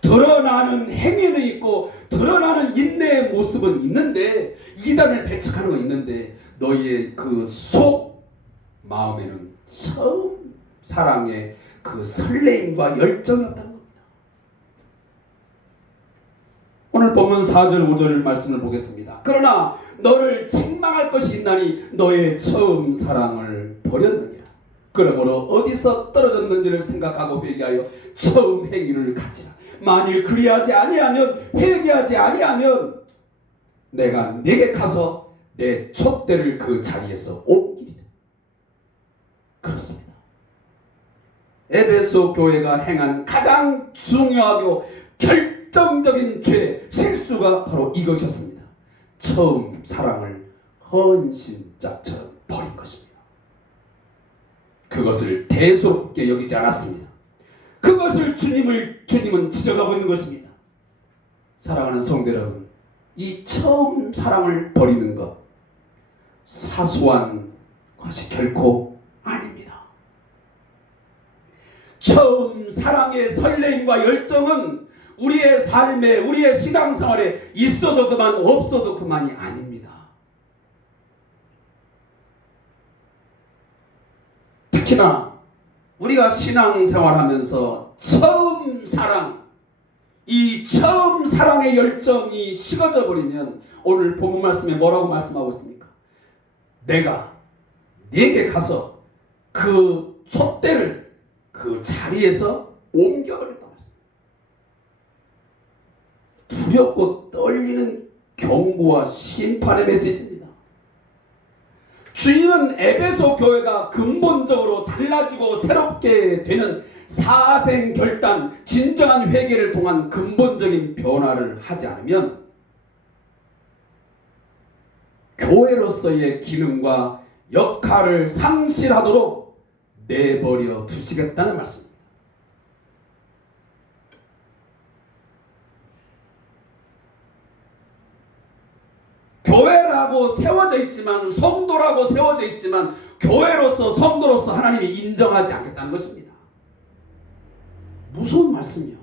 드러나는 행위는 있고 드러나는 인내의 모습은 있는데 이단을 배척하는 건 있는데 너희의 그 속 마음에는 처음 사랑의 그 설레임과 열정이 없다는 겁니다. 오늘 본문 4절 5절 말씀을 보겠습니다. 그러나 너를 책망할 것이 있나니 너의 처음 사랑을 버렸느니라. 그러므로 어디서 떨어졌는지를 생각하고 회개하여 처음 행위를 갖지라. 만일 그리하지 아니하면 회개하지 아니하면 내가 네게 가서 내 촛대를 그 자리에서 옮기리라. 그렇습니다. 에베소 교회가 행한 가장 중요하고 결정적인 죄, 실수가 바로 이것이었습니다. 처음 사랑을 헌신짝처럼 버린 것입니다. 그것을 대수롭게 여기지 않았습니다. 그것을 주님은 지적하고 있는 것입니다. 사랑하는 성도 여러분, 이 처음 사랑을 버리는 것 사소한 것이 결코 아닙니다. 처음 사랑의 설레임과 열정은 우리의 삶에, 우리의 신앙생활에 있어도 그만 없어도 그만이 아닙니다. 특히나 우리가 신앙생활하면서 처음 사랑, 이 처음 사랑의 열정이 식어져 버리면 오늘 본문 말씀에 뭐라고 말씀하고 있습니까? 내가 네게 가서 그 촛대를 그 자리에서 옮겨버렸다고 했습니다. 두렵고 떨리는 경고와 심판의 메시지입니다. 주님은 에베소 교회가 근본적으로 달라지고 새롭게 되는 사생결단, 진정한 회개를 통한 근본적인 변화를 하지 않으면 교회로서의 기능과 역할을 상실하도록 내버려 두시겠다는 말씀입니다. 교회라고 세워져 있지만, 성도라고 세워져 있지만 교회로서 성도로서 하나님이 인정하지 않겠다는 것입니다. 무서운 말씀이요.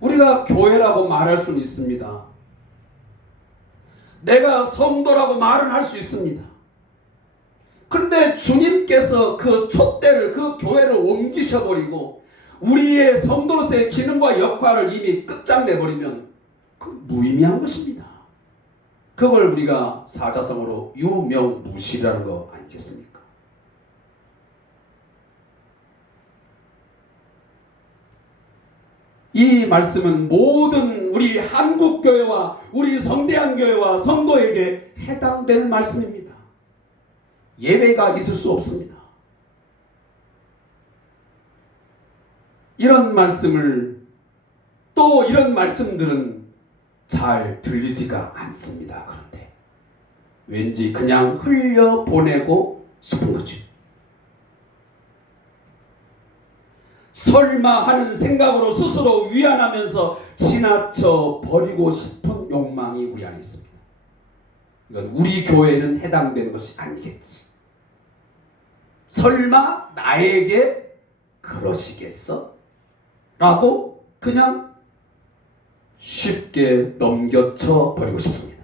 우리가 교회라고 말할 수는 있습니다. 내가 성도라고 말은 할 수 있습니다. 그런데 주님께서 그 촛대를, 그 교회를 옮기셔버리고 우리의 성도로서의 기능과 역할을 이미 끝장내버리면 무의미한 것입니다. 그걸 우리가 사자성어로 유명무실이라는 거 아니겠습니까? 이 말씀은 모든 우리 한국교회와 우리 성대한교회와 성도에게 해당되는 말씀입니다. 예외가 있을 수 없습니다. 이런 말씀을, 또 이런 말씀들은 잘 들리지가 않습니다. 그런데 왠지 그냥 흘려보내고 싶은 거죠. 설마 하는 생각으로 스스로 위안하면서 지나쳐 버리고 싶은 욕망이 우리 안에 있습니다. 이건 우리 교회에는 해당되는 것이 아니겠지. 설마 나에게 그러시겠어? 라고 그냥 쉽게 넘겨쳐 버리고 싶습니다.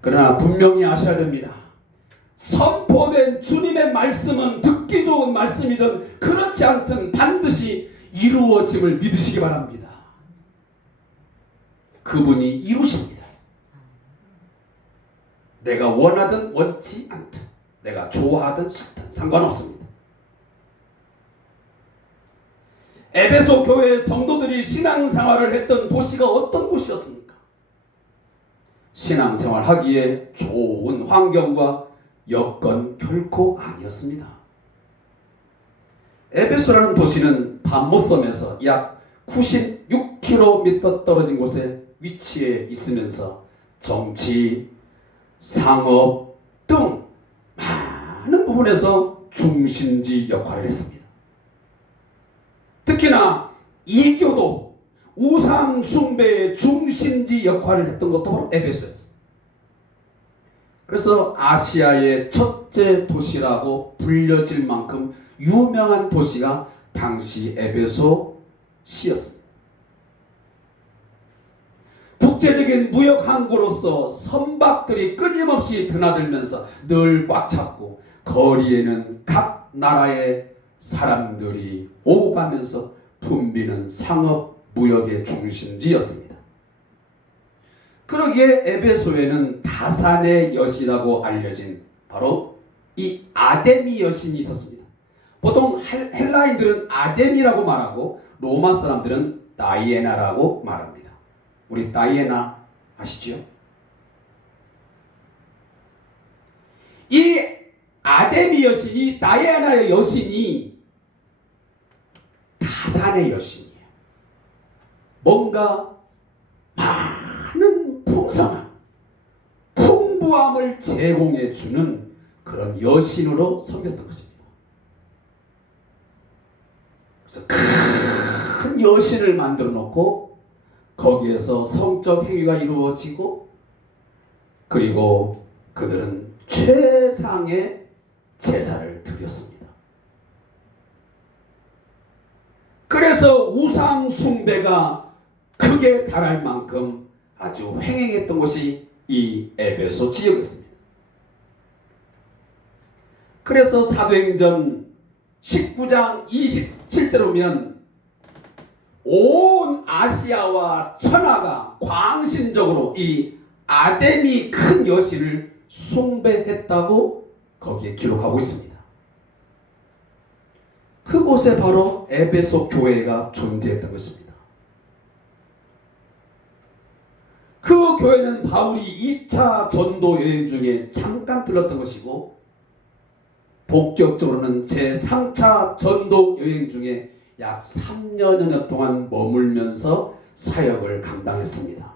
그러나 분명히 아셔야 됩니다. 선포된 주님의 말씀은 듣기 좋은 말씀이든 그렇지 않든 반드시 이루어짐을 믿으시기 바랍니다. 그분이 이루십니다. 내가 원하든 원치 않든, 내가 좋아하든 싫든 상관없습니다. 에베소 교회의 성도들이 신앙생활을 했던 도시가 어떤 곳이었습니까? 신앙생활 하기에 좋은 환경과 여건 결코 아니었습니다. 에베소라는 도시는 밤모섬에서 약 96km 떨어진 곳에 위치해 있으면서 정치, 상업 등 많은 부분에서 중심지 역할을 했습니다. 특히나 이교도 우상 숭배의 중심지 역할을 했던 것도 바로 에베소였습니다. 그래서 아시아의 첫째 도시라고 불려질 만큼 유명한 도시가 당시 에베소시였습니다. 국제적인 무역 항구로서 선박들이 끊임없이 드나들면서 늘 꽉 찼고 거리에는 각 나라의 사람들이 오고 가면서 붐비는 상업 무역의 중심지였습니다. 그러기에 에베소에는 다산의 여신이라고 알려진 바로 이 아데미 여신이 있었습니다. 보통 헬라인들은 아데미라고 말하고 로마 사람들은 다이애나라고 말합니다. 우리 다이애나 아시죠? 이 아데미 여신이, 다이애나의 여신이 다산의 여신이에요. 뭔가 많은 풍성함, 풍부함을 제공해주는 그런 여신으로 섬겼던 것입니다. 그래서 큰 여신을 만들어 놓고 거기에서 성적 행위가 이루어지고, 그리고 그들은 최상의 제사를 드렸습니다. 그래서 우상 숭배가 극에 달할 만큼 아주 횡행했던 곳이 이 에베소 지역이었습니다. 그래서 사도행전 19장 27절에 보면 온 아시아와 천하가 광신적으로 이 아데미 큰 여신을 숭배했다고 거기에 기록하고 있습니다. 그곳에 바로 에베소 교회가 존재했던 것입니다. 그 교회는 바울이 2차 전도 여행 중에 잠깐 들렀던 것이고, 본격적으로는 제3차 전도 여행 중에 약 3년여 동안 머물면서 사역을 감당했습니다.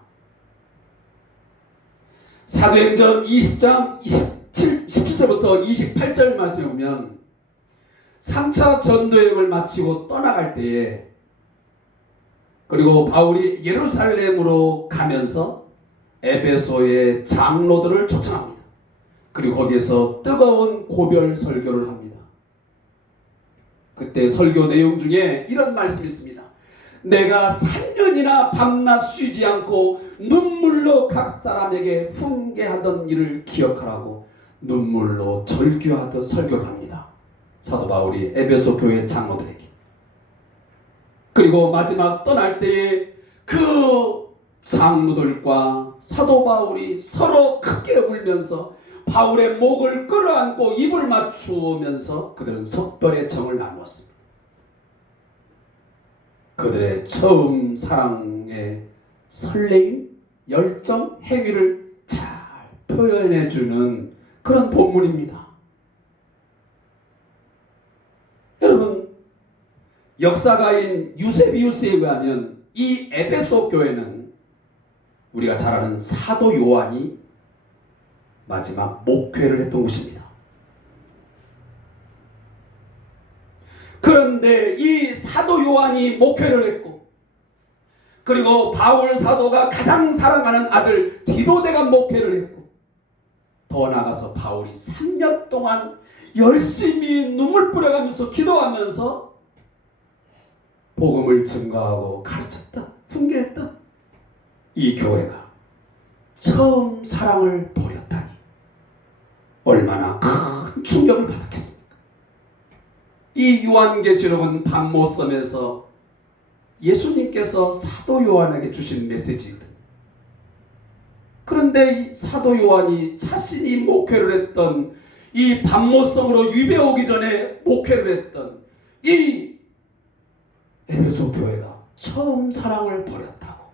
사도행전 20장 17절부터 28절 말씀에 보면 3차 전도여행을 마치고 떠나갈 때에, 그리고 바울이 예루살렘으로 가면서 에베소의 장로들을 초청합니다. 그리고 거기에서 뜨거운 고별 설교를 합니다. 그때 설교 내용 중에 이런 말씀이 있습니다. 내가 3년이나 밤낮 쉬지 않고 눈물로 각 사람에게 훈계하던 일을 기억하라고 눈물로 절규하듯 설교를 합니다. 사도 바울이 에베소 교회 장로들에게. 그리고 마지막 떠날 때에 그 장로들과 사도 바울이 서로 크게 울면서 바울의 목을 끌어안고 입을 맞추면서 그들은 석별의 정을 나누었습니다. 그들의 처음 사랑의 설레임, 열정, 행위를 잘 표현해주는 그런 본문입니다. 여러분, 역사가인 유세비우스에 의하면 이 에베소 교회는 우리가 잘 아는 사도 요한이 마지막 목회를 했던 곳입니다. 그런데 이 사도 요한이 목회를 했고, 그리고 바울 사도가 가장 사랑하는 아들 디도데가 목회를 했고, 더 나아가서 바울이 3년 동안 열심히 눈물 뿌려가면서 기도하면서 복음을 증거하고 가르쳤다, 훈계했다. 이 교회가 처음 사랑을 버렸다니 얼마나 큰 충격을 받았겠습니까? 이 요한계시록은 밤모섬에서 예수님께서 사도 요한에게 주신 메시지거든. 그런데 이 사도 요한이 자신이 목회를 했던 이 밤모섬으로 유배 오기 전에 목회를 했던 이 에베소 교회가 처음 사랑을 버렸다고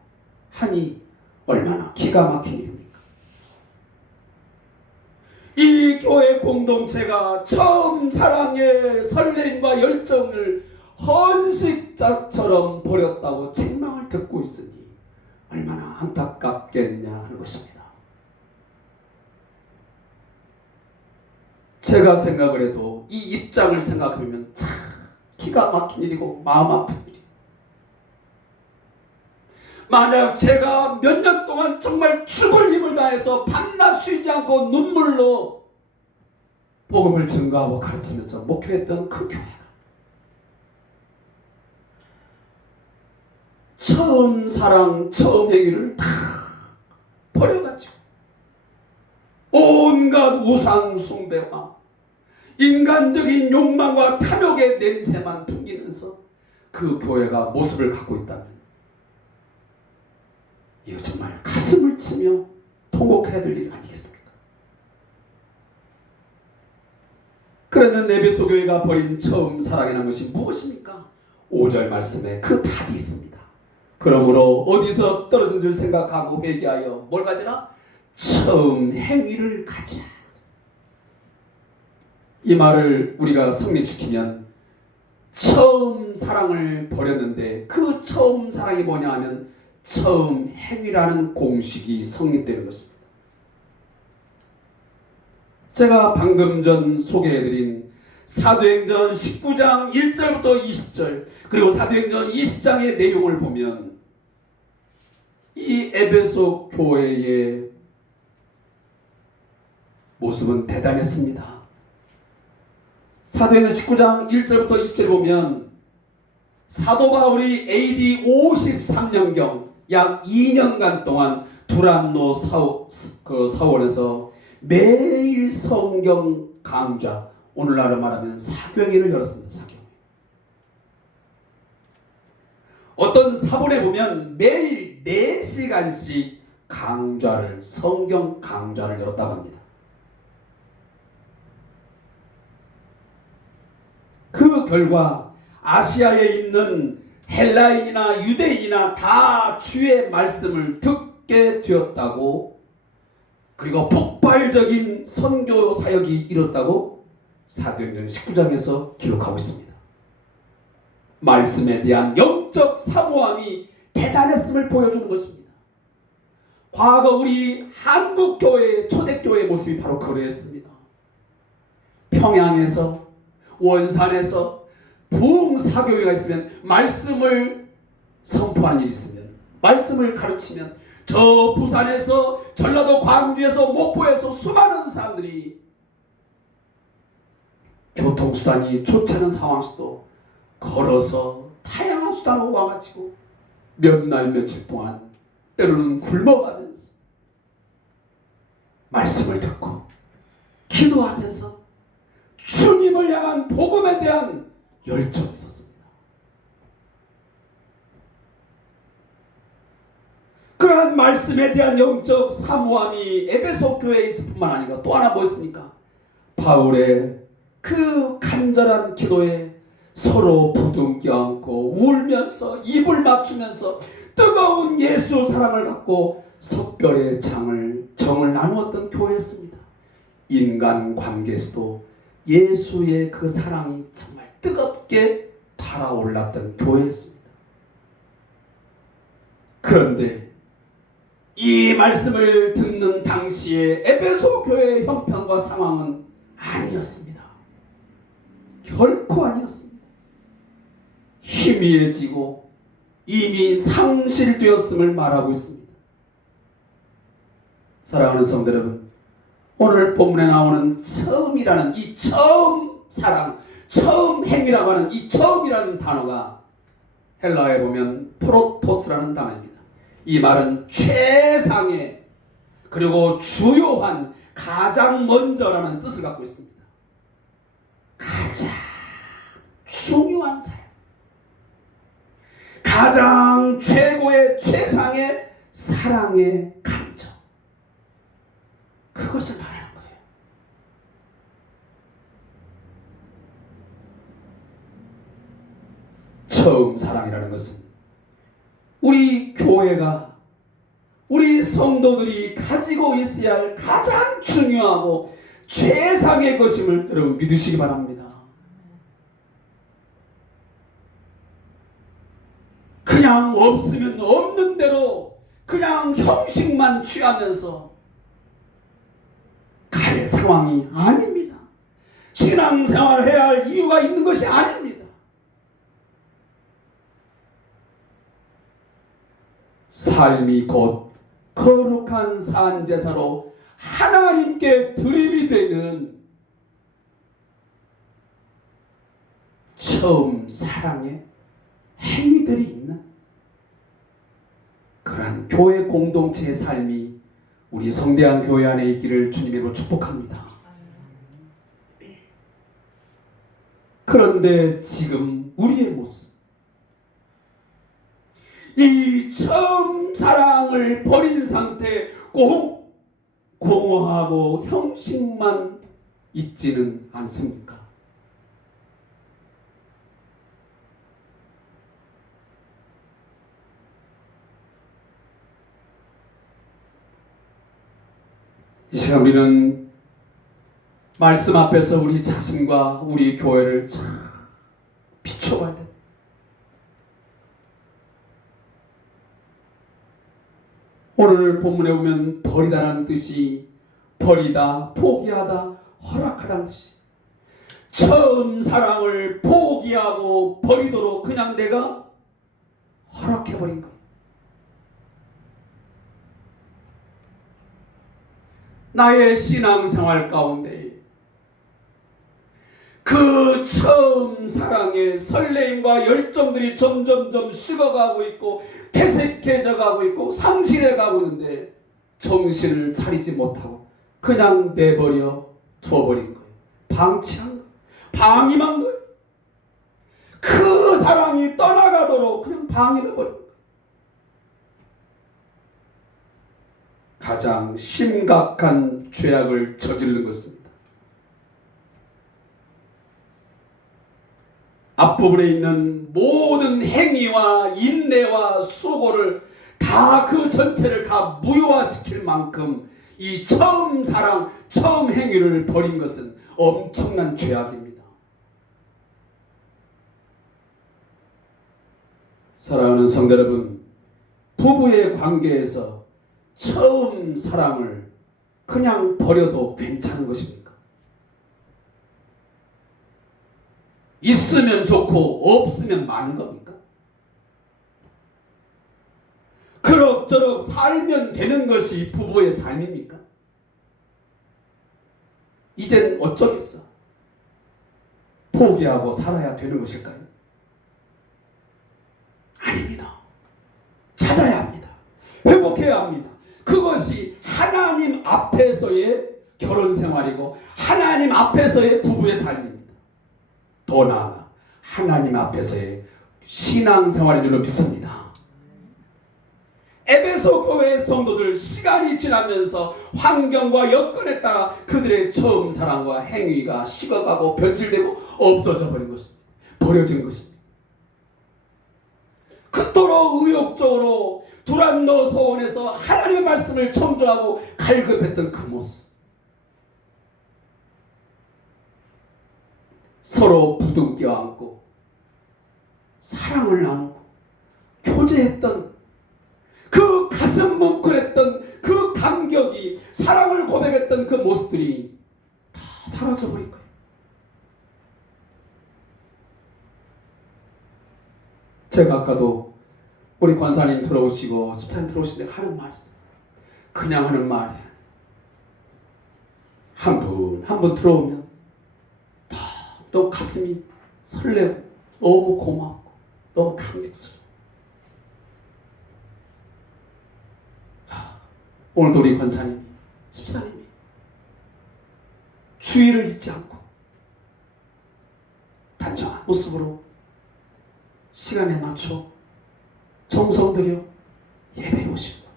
하니 얼마나 기가 막힌 일입니까? 이 교회 공동체가 처음 사랑의 설렘과 열정을 헌식자처럼 버렸다고 책망을 듣고 있으니 얼마나 안타깝겠냐 하는 것입니다. 제가 생각을 해도 이 입장을 생각하면 참 기가 막힌 일이고 마음 아픈 일이에요. 만약 제가 몇 년 동안 정말 죽을 힘을 다해서 밤낮 쉬지 않고 눈물로 복음을 증거하고 가르치면서 목회했던 그 교회가 처음 사랑, 처음 행위를 다 버려가지고 온갖 우상 숭배와 인간적인 욕망과 탐욕의 냄새만 풍기면서 그 교회가 모습을 갖고 있다면 이거 정말 가슴을 치며 통곡해야 될 일 아니겠습니까? 그러는 에베소 교회가 버린 처음 사랑이라는 것이 무엇입니까? 5절 말씀에 그 답이 있습니다. 그러므로 어디서 떨어진 줄 생각하고 회개하여 뭘 가지라? 처음 행위를 가지라. 이 말을 우리가 성립시키면 처음 사랑을 버렸는데 그 처음 사랑이 뭐냐 하면 처음 행위라는 공식이 성립되는 것입니다. 제가 방금 전 소개해드린 사도행전 19장 1절부터 20절 그리고 사도행전 20장의 내용을 보면 이 에베소 교회의 모습은 대단했습니다. 사도행전 19장 1절부터 20절을 보면 사도 바울이 AD 53년경 약 2년간 동안 두란노 사원에서 매일 성경 강좌, 오늘날로 말하면 사교회를 열었습니다. 사교회. 어떤 사본에 보면 매일 4시간씩 강좌를, 성경 강좌를 열었다고 합니다. 그 결과 아시아에 있는 헬라인이나 유대인이나 다 주의 말씀을 듣게 되었다고, 그리고 폭발적인 선교 사역이 이뤘다고 사도행전 19장에서 기록하고 있습니다. 말씀에 대한 영적 사모함이 대단했음을 보여주는 것입니다. 과거 우리 한국교회의 초대교회의 모습이 바로 그러했습니다. 평양에서, 원산에서 부흥사교회가 있으면 말씀을 선포하는 일이 있으면, 말씀을 가르치면 저 부산에서, 전라도 광주에서, 목포에서 수많은 사람들이 교통수단이 좋지 않은 상황에서도 걸어서 다양한 수단으로 와가지고 몇 날 며칠 동안 때로는 굶어가면서 말씀을 듣고 기도하면서 주님을 향한 복음에 대한 열정이 있었습니다. 그러한 말씀에 대한 영적 사모함이 에베소 교회에 있을 뿐만 아니라 또 하나 뭐였습니까? 바울의 그 간절한 기도에 서로 부둥켜 안고 울면서 입을 맞추면서 뜨거운 예수 사랑을 갖고 석별의 정을 나누었던 교회였습니다. 인간 관계에서도 예수의 그 사랑이 정말 뜨겁게 달아올랐던 교회였습니다. 그런데 이 말씀을 듣는 당시에 에베소 교회의 형편과 상황은 아니었습니다. 결코 아니었습니다. 희미해지고 이미 상실되었음을 말하고 있습니다. 사랑하는 성도 여러분, 오늘 본문에 나오는 처음이라는 이 처음 사랑, 처음 행위라고 하는 이 처음이라는 단어가 헬라어에 보면 프로토스라는 단어입니다. 이 말은 최상의, 그리고 주요한, 가장 먼저라는 뜻을 갖고 있습니다. 가장 중요한 사랑, 가장 최고의 최상의 사랑의 감정, 그것을 말하는 거예요. 처음 사랑이라는 것은 우리 교회가, 우리 성도들이 가지고 있어야 할 가장 중요하고 최상의 것임을 여러분 믿으시기 바랍니다. 그냥 없으면 없는 대로 그냥 형식만 취하면서 갈 상황이 아닙니다. 신앙생활을 해야 할 이유가 있는 것이 아닙니다. 삶이 곧 거룩한 산제사로 하나님께 드림이 되는 처음 사랑의 행위들이 있는 그러한 교회 공동체의 삶이 우리 성대한 교회 안에 있기를 주님으로 축복합니다. 그런데 지금 우리의 모습, 이 처음 사랑을 버린 상태, 공허하고 형식만 있지는 않습니까? 이 시간 우리는 말씀 앞에서 우리 자신과 우리 교회를 참 비춰봐야 돼. 오늘 본문에 보면 버리다라는 뜻이 버리다, 포기하다, 허락하다는 뜻이, 처음 사랑을 포기하고 버리도록 그냥 내가 허락해버린 거예요. 나의 신앙생활 가운데 그 처음 사랑의 설레임과 열정들이 점점점 식어가고 있고 퇴색해져 가고 있고 상실해 가고 있는데 정신을 차리지 못하고 그냥 내버려 두어버린 거예요. 방치한 거예요. 방임한 거예요. 그 사랑이 떠나가도록 그냥 방임해버린 거예요. 가장 심각한 죄악을 저지른 것입니다. 앞부분에 있는 모든 행위와 인내와 수고를 다 그 전체를 다 무효화시킬 만큼 이 처음 사랑, 처음 행위를 벌인 것은 엄청난 죄악입니다. 사랑하는 성도 여러분, 부부의 관계에서 처음 사랑을 그냥 버려도 괜찮은 것입니까? 있으면 좋고 없으면 많은 겁니까? 그럭저럭 살면 되는 것이 부부의 삶입니까? 이젠 어쩌겠어? 포기하고 살아야 되는 것일까요? 아닙니다. 찾아야 합니다. 회복해야 합니다. 그것이 하나님 앞에서의 결혼 생활이고 하나님 앞에서의 부부의 삶입니다. 더 나아가 하나님 앞에서의 신앙생활인 줄로 믿습니다. 에베소 교회 성도들 시간이 지나면서 환경과 여건에 따라 그들의 처음 사랑과 행위가 식어가고 변질되고 없어져 버린 것입니다. 버려진 것입니다. 그토록 의욕적으로 두란노 소원에서 하나님의 말씀을 청조하고 갈급했던 그 모습, 서로 부둥켜 안고 사랑을 나누고 교제했던 그 가슴 뭉클했던 그 감격이, 사랑을 고백했던 그 모습들이 다 사라져버린 거예요. 제가 아까도 우리 권사님 들어오시고 집사님 들어오실 때 하는 말씀, 그냥 하는 말이야. 한 분 한 분 들어오면 또 가슴이 설레고 너무 고맙고 너무 감격스러워. 오늘도 우리 권사님이, 집사님이 주의를 잊지 않고 단정한 모습으로 시간에 맞춰 정성 들여 예배해 오시구나.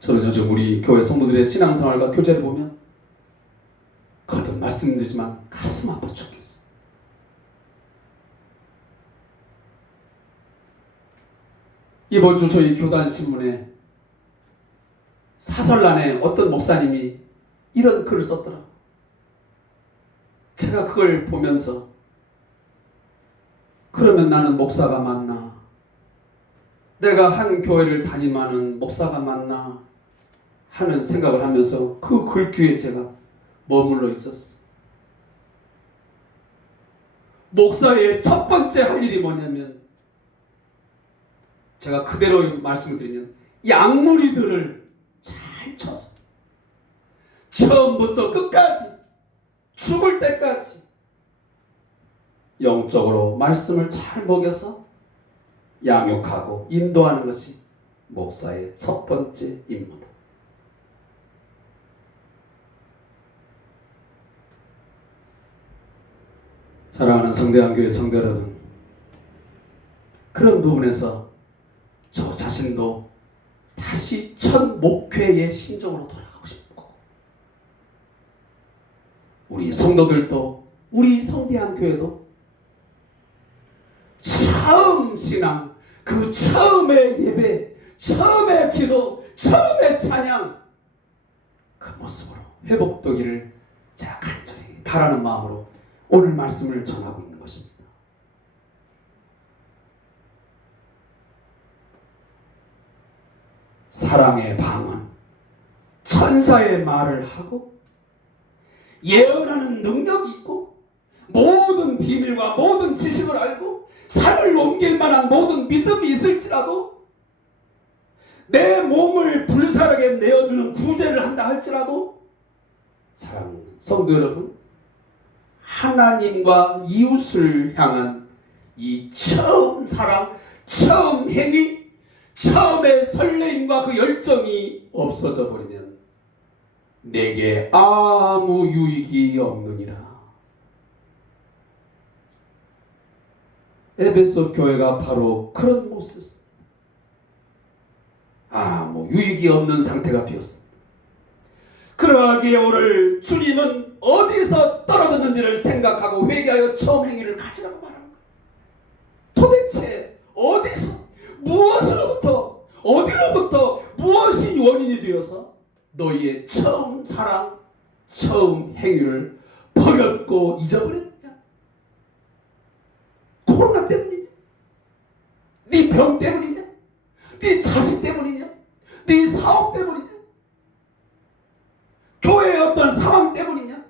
저는 요즘 우리 교회 성도들의 신앙생활과 교제를 보면 거듭 말씀드리지만 가슴 아파 죽겠어요. 이번 주 저희 교단 신문에 사설란에 어떤 목사님이 이런 글을 썼더라. 제가 그걸 보면서 그러면 나는 목사가 맞나? 내가 한 교회를 다니면은 목사가 맞나? 하는 생각을 하면서 그 글 뒤에 제가 머물러 있었어. 목사의 첫 번째 할 일이 뭐냐면 제가 그대로 말씀을 드리면 양무리들을 잘 쳐서 처음부터 끝까지 죽을 때까지 영적으로 말씀을 잘 먹여서 양육하고 인도하는 것이 목사의 첫 번째 임무다. 사랑하는 성대한교회 성도 여러분, 그런 부분에서 저 자신도 다시 첫 목회의 신정으로 돌아가고 싶고, 우리 성도들도, 우리 성대한교회도 처음 신앙, 그 처음의 예배, 처음의 기도, 처음의 찬양, 그 모습으로 회복되기를 제가 간절히 바라는 마음으로 오늘 말씀을 전하고 있는 것입니다. 사랑의 방언, 천사의 말을 하고 예언하는 능력이 있고 모든 비밀과 모든 지식을 알고 산을 옮길 만한 모든 믿음이 있을지라도 내 몸을 불살하게 내어주는 구제를 한다 할지라도, 사랑하는 성도 여러분, 하나님과 이웃을 향한 이 처음 사랑, 처음 행위, 처음의 설레임과 그 열정이 없어져 버리면 내게 아무 유익이 없느니라. 에베소 교회가 바로 그런 모습이었습니다. 아무 유익이 없는 상태가 되었습니다. 그러하기에 오늘 주님은 어디서 떨어졌는지를 생각하고 회개하여 처음 행위를 가지라고 말하는 거예요. 도대체 어디서, 무엇으로부터, 어디로부터 무엇이 원인이 되어서 너희의 처음 사랑, 처음 행위를 버렸고 잊어버렸냐? 코로나 때문이냐? 네 병 때문이냐? 네 자식 때문이냐? 네 사업 때문이냐? 교회의 어떤 상황 때문이냐?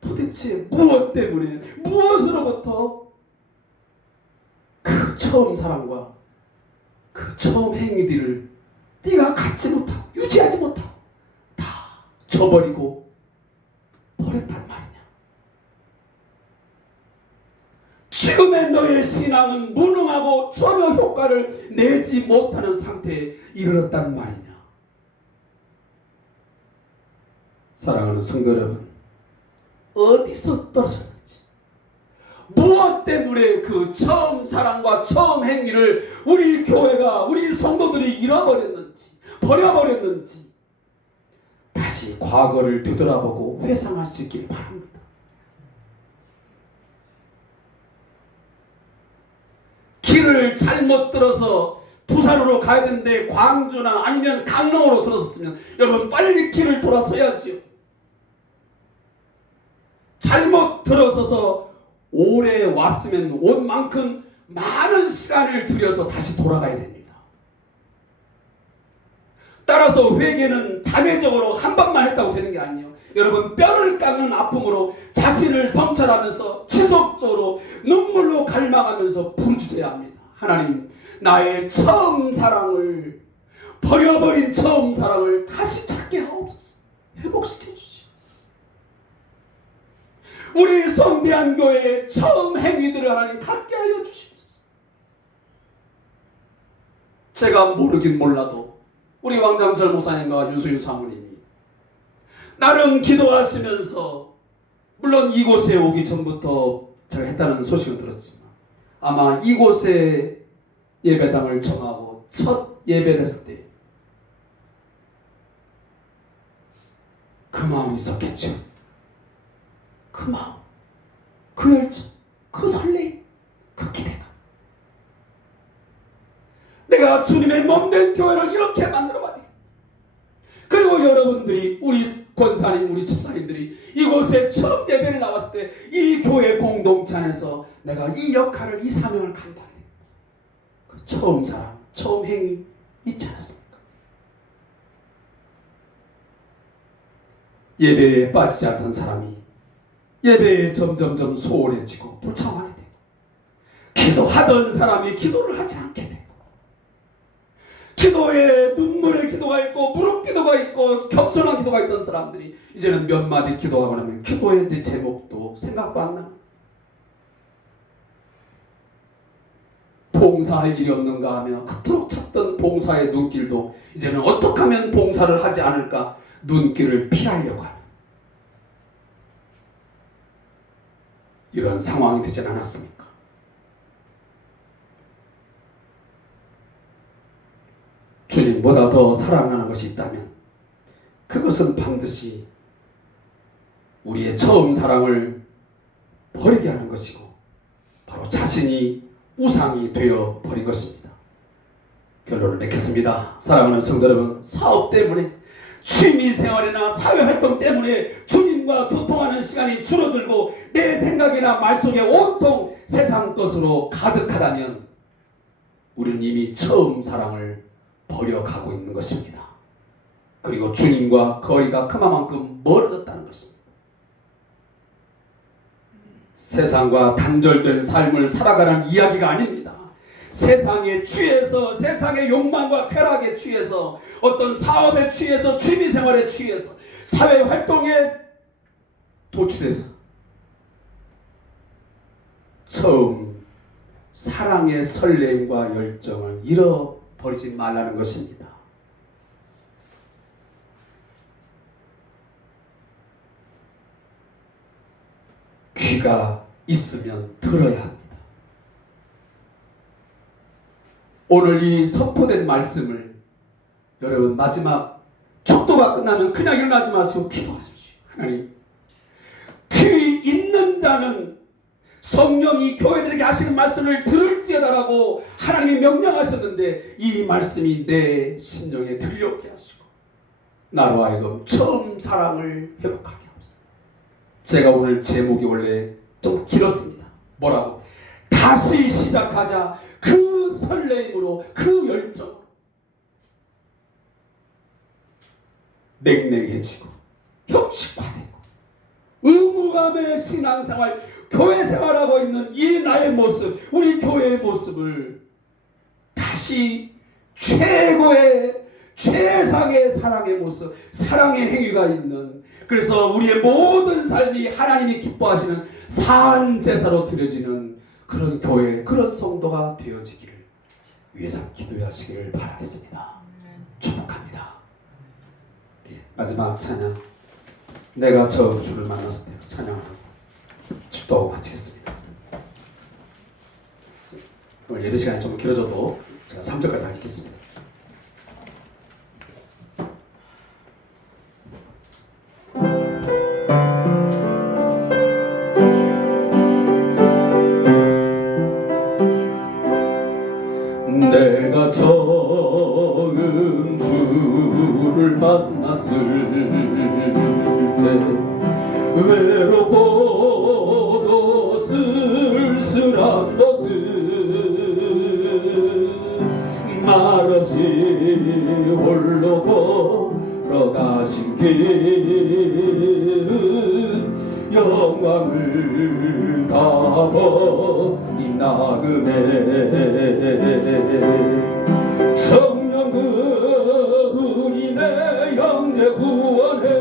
도대체 무엇 때문에, 무엇으로부터 그 처음 사랑과 그 처음 행위들을 네가 갖지 못하고 유지하지 못하고 다 저버리고 버렸단 말이냐? 지금의 너의 신앙은 무능하고 전혀 효과를 내지 못하는 상태에 이르렀단 말이냐? 사랑하는 성도 여러분, 어디서 떨어졌는지, 무엇 때문에 그 처음 사랑과 처음 행위를 우리 교회가, 우리 성도들이 잃어버렸는지, 버려버렸는지 다시 과거를 되돌아보고 회상할 수 있길 바랍니다. 길을 잘못 들어서 부산으로 가야 되는데 광주나 아니면 강릉으로 들었으면 여러분 빨리 길을 돌아서야지요. 잘못 들어서서 오래 왔으면 온 만큼 많은 시간을 들여서 다시 돌아가야 됩니다. 따라서 회개는 단회적으로 한 번만 했다고 되는 게 아니에요. 여러분, 뼈를 깎는 아픔으로 자신을 성찰하면서 지속적으로 눈물로 갈망하면서 부르짖어야 합니다. 하나님, 나의 처음 사랑을, 버려버린 처음 사랑을 다시 찾게 하옵소서. 회복시켜 주시옵소서. 우리 성대한 교회의 처음 행위들을 하나님 갖게 하여 주시옵소서. 제가 모르긴 몰라도 우리 왕장철 목사님과 윤수윤 사모님이 나름 기도하시면서, 물론 이곳에 오기 전부터 제가 했다는 소식을 들었지만 아마 이곳에 예배당을 정하고 첫 예배를 했을 때 그 마음이 있었겠죠. 그 마음, 그 열정, 그 설레임, 그 기대감. 내가 주님의 몸된 교회를 이렇게 만들어봐야 되겠다. 여러분들이, 우리 권사님, 우리 집사님들이 이곳에 처음 예배를 나왔을 때 이 교회 공동체 안에서 내가 이 역할을, 이 사명을 감당해. 그 처음 사랑, 처음 행위 있지 않았습니까? 예배에 빠지지 않던 사람이 예배에 점점점 소홀해지고 불참하게 되고, 기도하던 사람이 기도를 하지 않게 되고, 기도에 눈물의 기도가 있고 무릎 기도가 있고 겸손한 기도가 있던 사람들이 이제는 몇 마디 기도하고 나면 기도의 내 제목도 생각도 안 나. 봉사할 일이 없는가 하며 그토록 찾던 봉사의 눈길도 이제는 어떻게 하면 봉사를 하지 않을까 눈길을 피하려고 하는 이런 상황이 되지 않았습니까? 주님보다 더 사랑하는 것이 있다면 그것은 반드시 우리의 처음 사랑을 버리게 하는 것이고 바로 자신이 우상이 되어 버린 것입니다. 결론을 맺겠습니다. 사랑하는 성도 여러분, 사업 때문에, 취미생활이나 사회활동 때문에 주님과 교통하는 시간이 줄어들고 내 생각이나 말 속에 온통 세상 것으로 가득하다면 우리는 이미 처음 사랑을 버려가고 있는 것입니다. 그리고 주님과 거리가 그만큼 멀어졌다는 것입니다. 세상과 단절된 삶을 살아가는 이야기가 아닙니다. 세상에 취해서, 세상의 욕망과 쾌락에 취해서, 어떤 사업에 취해서, 취미생활에 취해서, 사회활동에 도취돼서 처음 사랑의 설렘과 열정을 잃어버리지 말라는 것입니다. 귀가 있으면 들어야 합니다. 오늘 이 선포된 말씀을 여러분 마지막 축도가 끝나면 그냥 일어나지 마시고 기도하십시오. 하나님, 귀 있는 자는 성령이 교회들에게 하시는 말씀을 들을지어다라고 하나님이 명령하셨는데 이 말씀이 내 심령에 들려오게 하시고 나로 하여금 처음 사랑을 회복하게 하옵소서. 제가 오늘 제목이 원래 좀 길었습니다. 뭐라고? 다시 시작하자. 그 설레임으로, 그 열정으로. 냉랭해지고 형식화되고 의무감의 신앙생활, 교회 생활하고 있는 이 나의 모습, 우리 교회의 모습을 다시 최고의, 최상의 사랑의 모습, 사랑의 행위가 있는, 그래서 우리의 모든 삶이 하나님이 기뻐하시는 산 제사로 드려지는 그런 교회, 그런 성도가 되어지기를 위해서 기도하시기를 바라겠습니다. 축복합니다. 마지막 찬양, 내가 처음 주를 만났을 때 찬양하고 축도하고 마치겠습니다. 오늘 예배 시간이 좀 길어져도 제가 3절까지 다 읽겠습니다. 내가 처음 주를 만났을 때 외롭고도 쓸쓸한 모습, 말없이 홀로 걸어가신 길은 영광을 다 버린 나그네. 성령 그분이 내 형제 구원했나,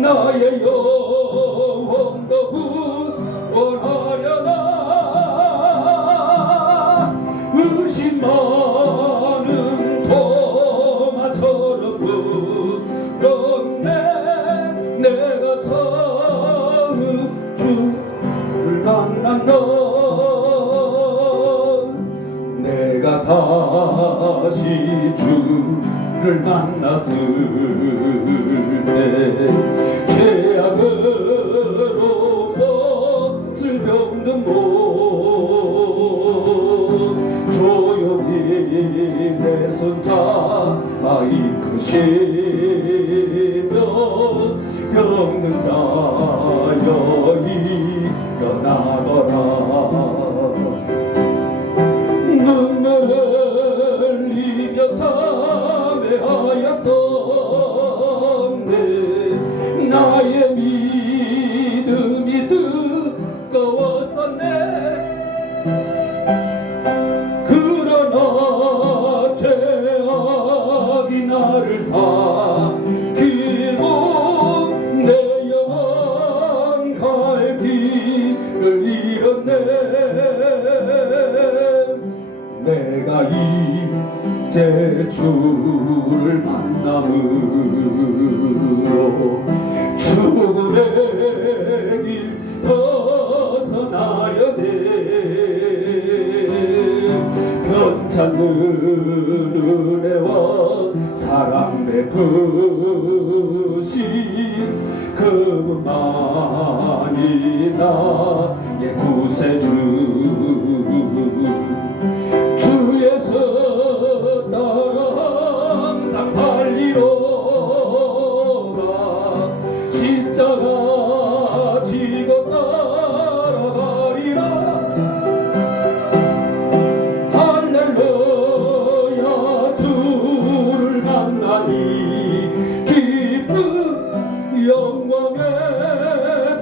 나의 영혼도 구원하려나. 의심 많은 도마처럼 그렇네. 내가 처음 주를 만난 것, 내가 다시 주를 만났을 때 죄악으로 몹을 병든 몸 조용히 내 손 잡아 없는 자여 일어나거라. 눈물을 흘리며 참회하였었네. 나의 믿음이 뜨거웠었네. 그러나 죄악이 나를 삼키고 내 영혼 갈 길을 잃었네. 내가 이제 주를 만남으로 죽음의 길 벗어나려네. 변찮는 은혜와 사랑 베푸신 그분만이 나의 구세주. 주에서 따라 항상 살리로다. 십자가 지고 따라가리라. 할렐루야 주를 만나니 기쁜 영광의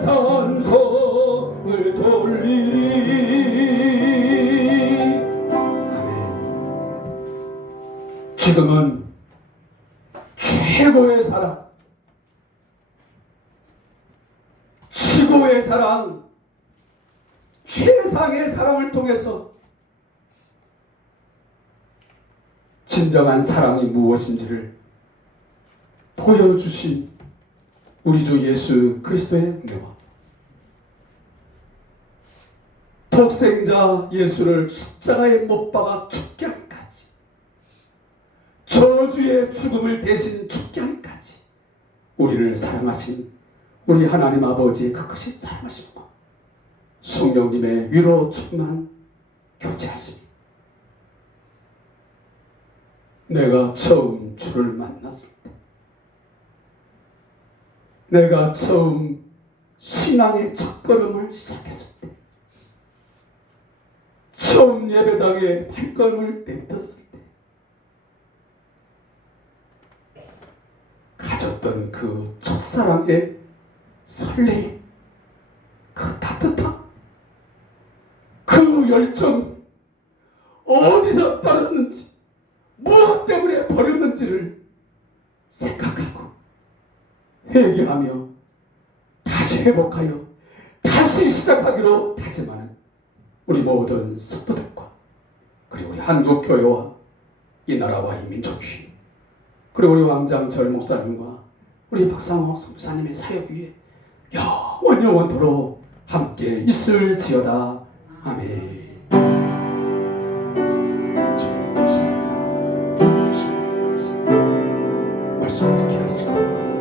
찬송을 돌리리. 지금은 최고의 사랑, 최고의 사랑, 최상의 사랑을 통해서 진정한 사랑이 무엇인지를 보여주신 우리 주 예수 그리스도의 은혜와 독생자 예수를 십자가에 못 박아 죽게 하기까지, 저주의 죽음을 대신 죽게 하기까지 우리를 사랑하신 우리 하나님 아버지의 그 크신 사랑하심과 성령님의 위로 충만 교제하심이, 내가 처음 주를 만났을 때, 내가 처음 신앙의 첫걸음을 시작했을 때, 처음 예배당에 발걸음을 내딛었을 때 가졌던 그 첫사랑의 설레임, 그 따뜻함, 그 열정, 어디서 떨었는지, 무엇 때문에 버렸는지를 생각하고 회개하며 다시 회복하여 다시 시작하기로 다짐하는 우리 모든 성도들과, 그리고 우리 한국교회와 이 나라와 이 민족이, 그리고 우리 왕장철 목사님과 우리 박상호 선교사님의 사역 위에 영원토록 함께 있을지어다. 아멘. 말씀 듣게 하시고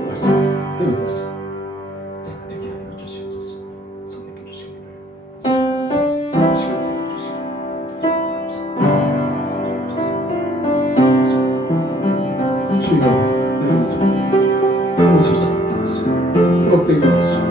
말씀 읽었습니다. 제가 듣게 하여 주시옵소서. 성령께 주시기를 시간 되게 해주시기를 감사합니다. 주여, 내 말씀 오십사 하겠습니다. 꼭대기 맞추시고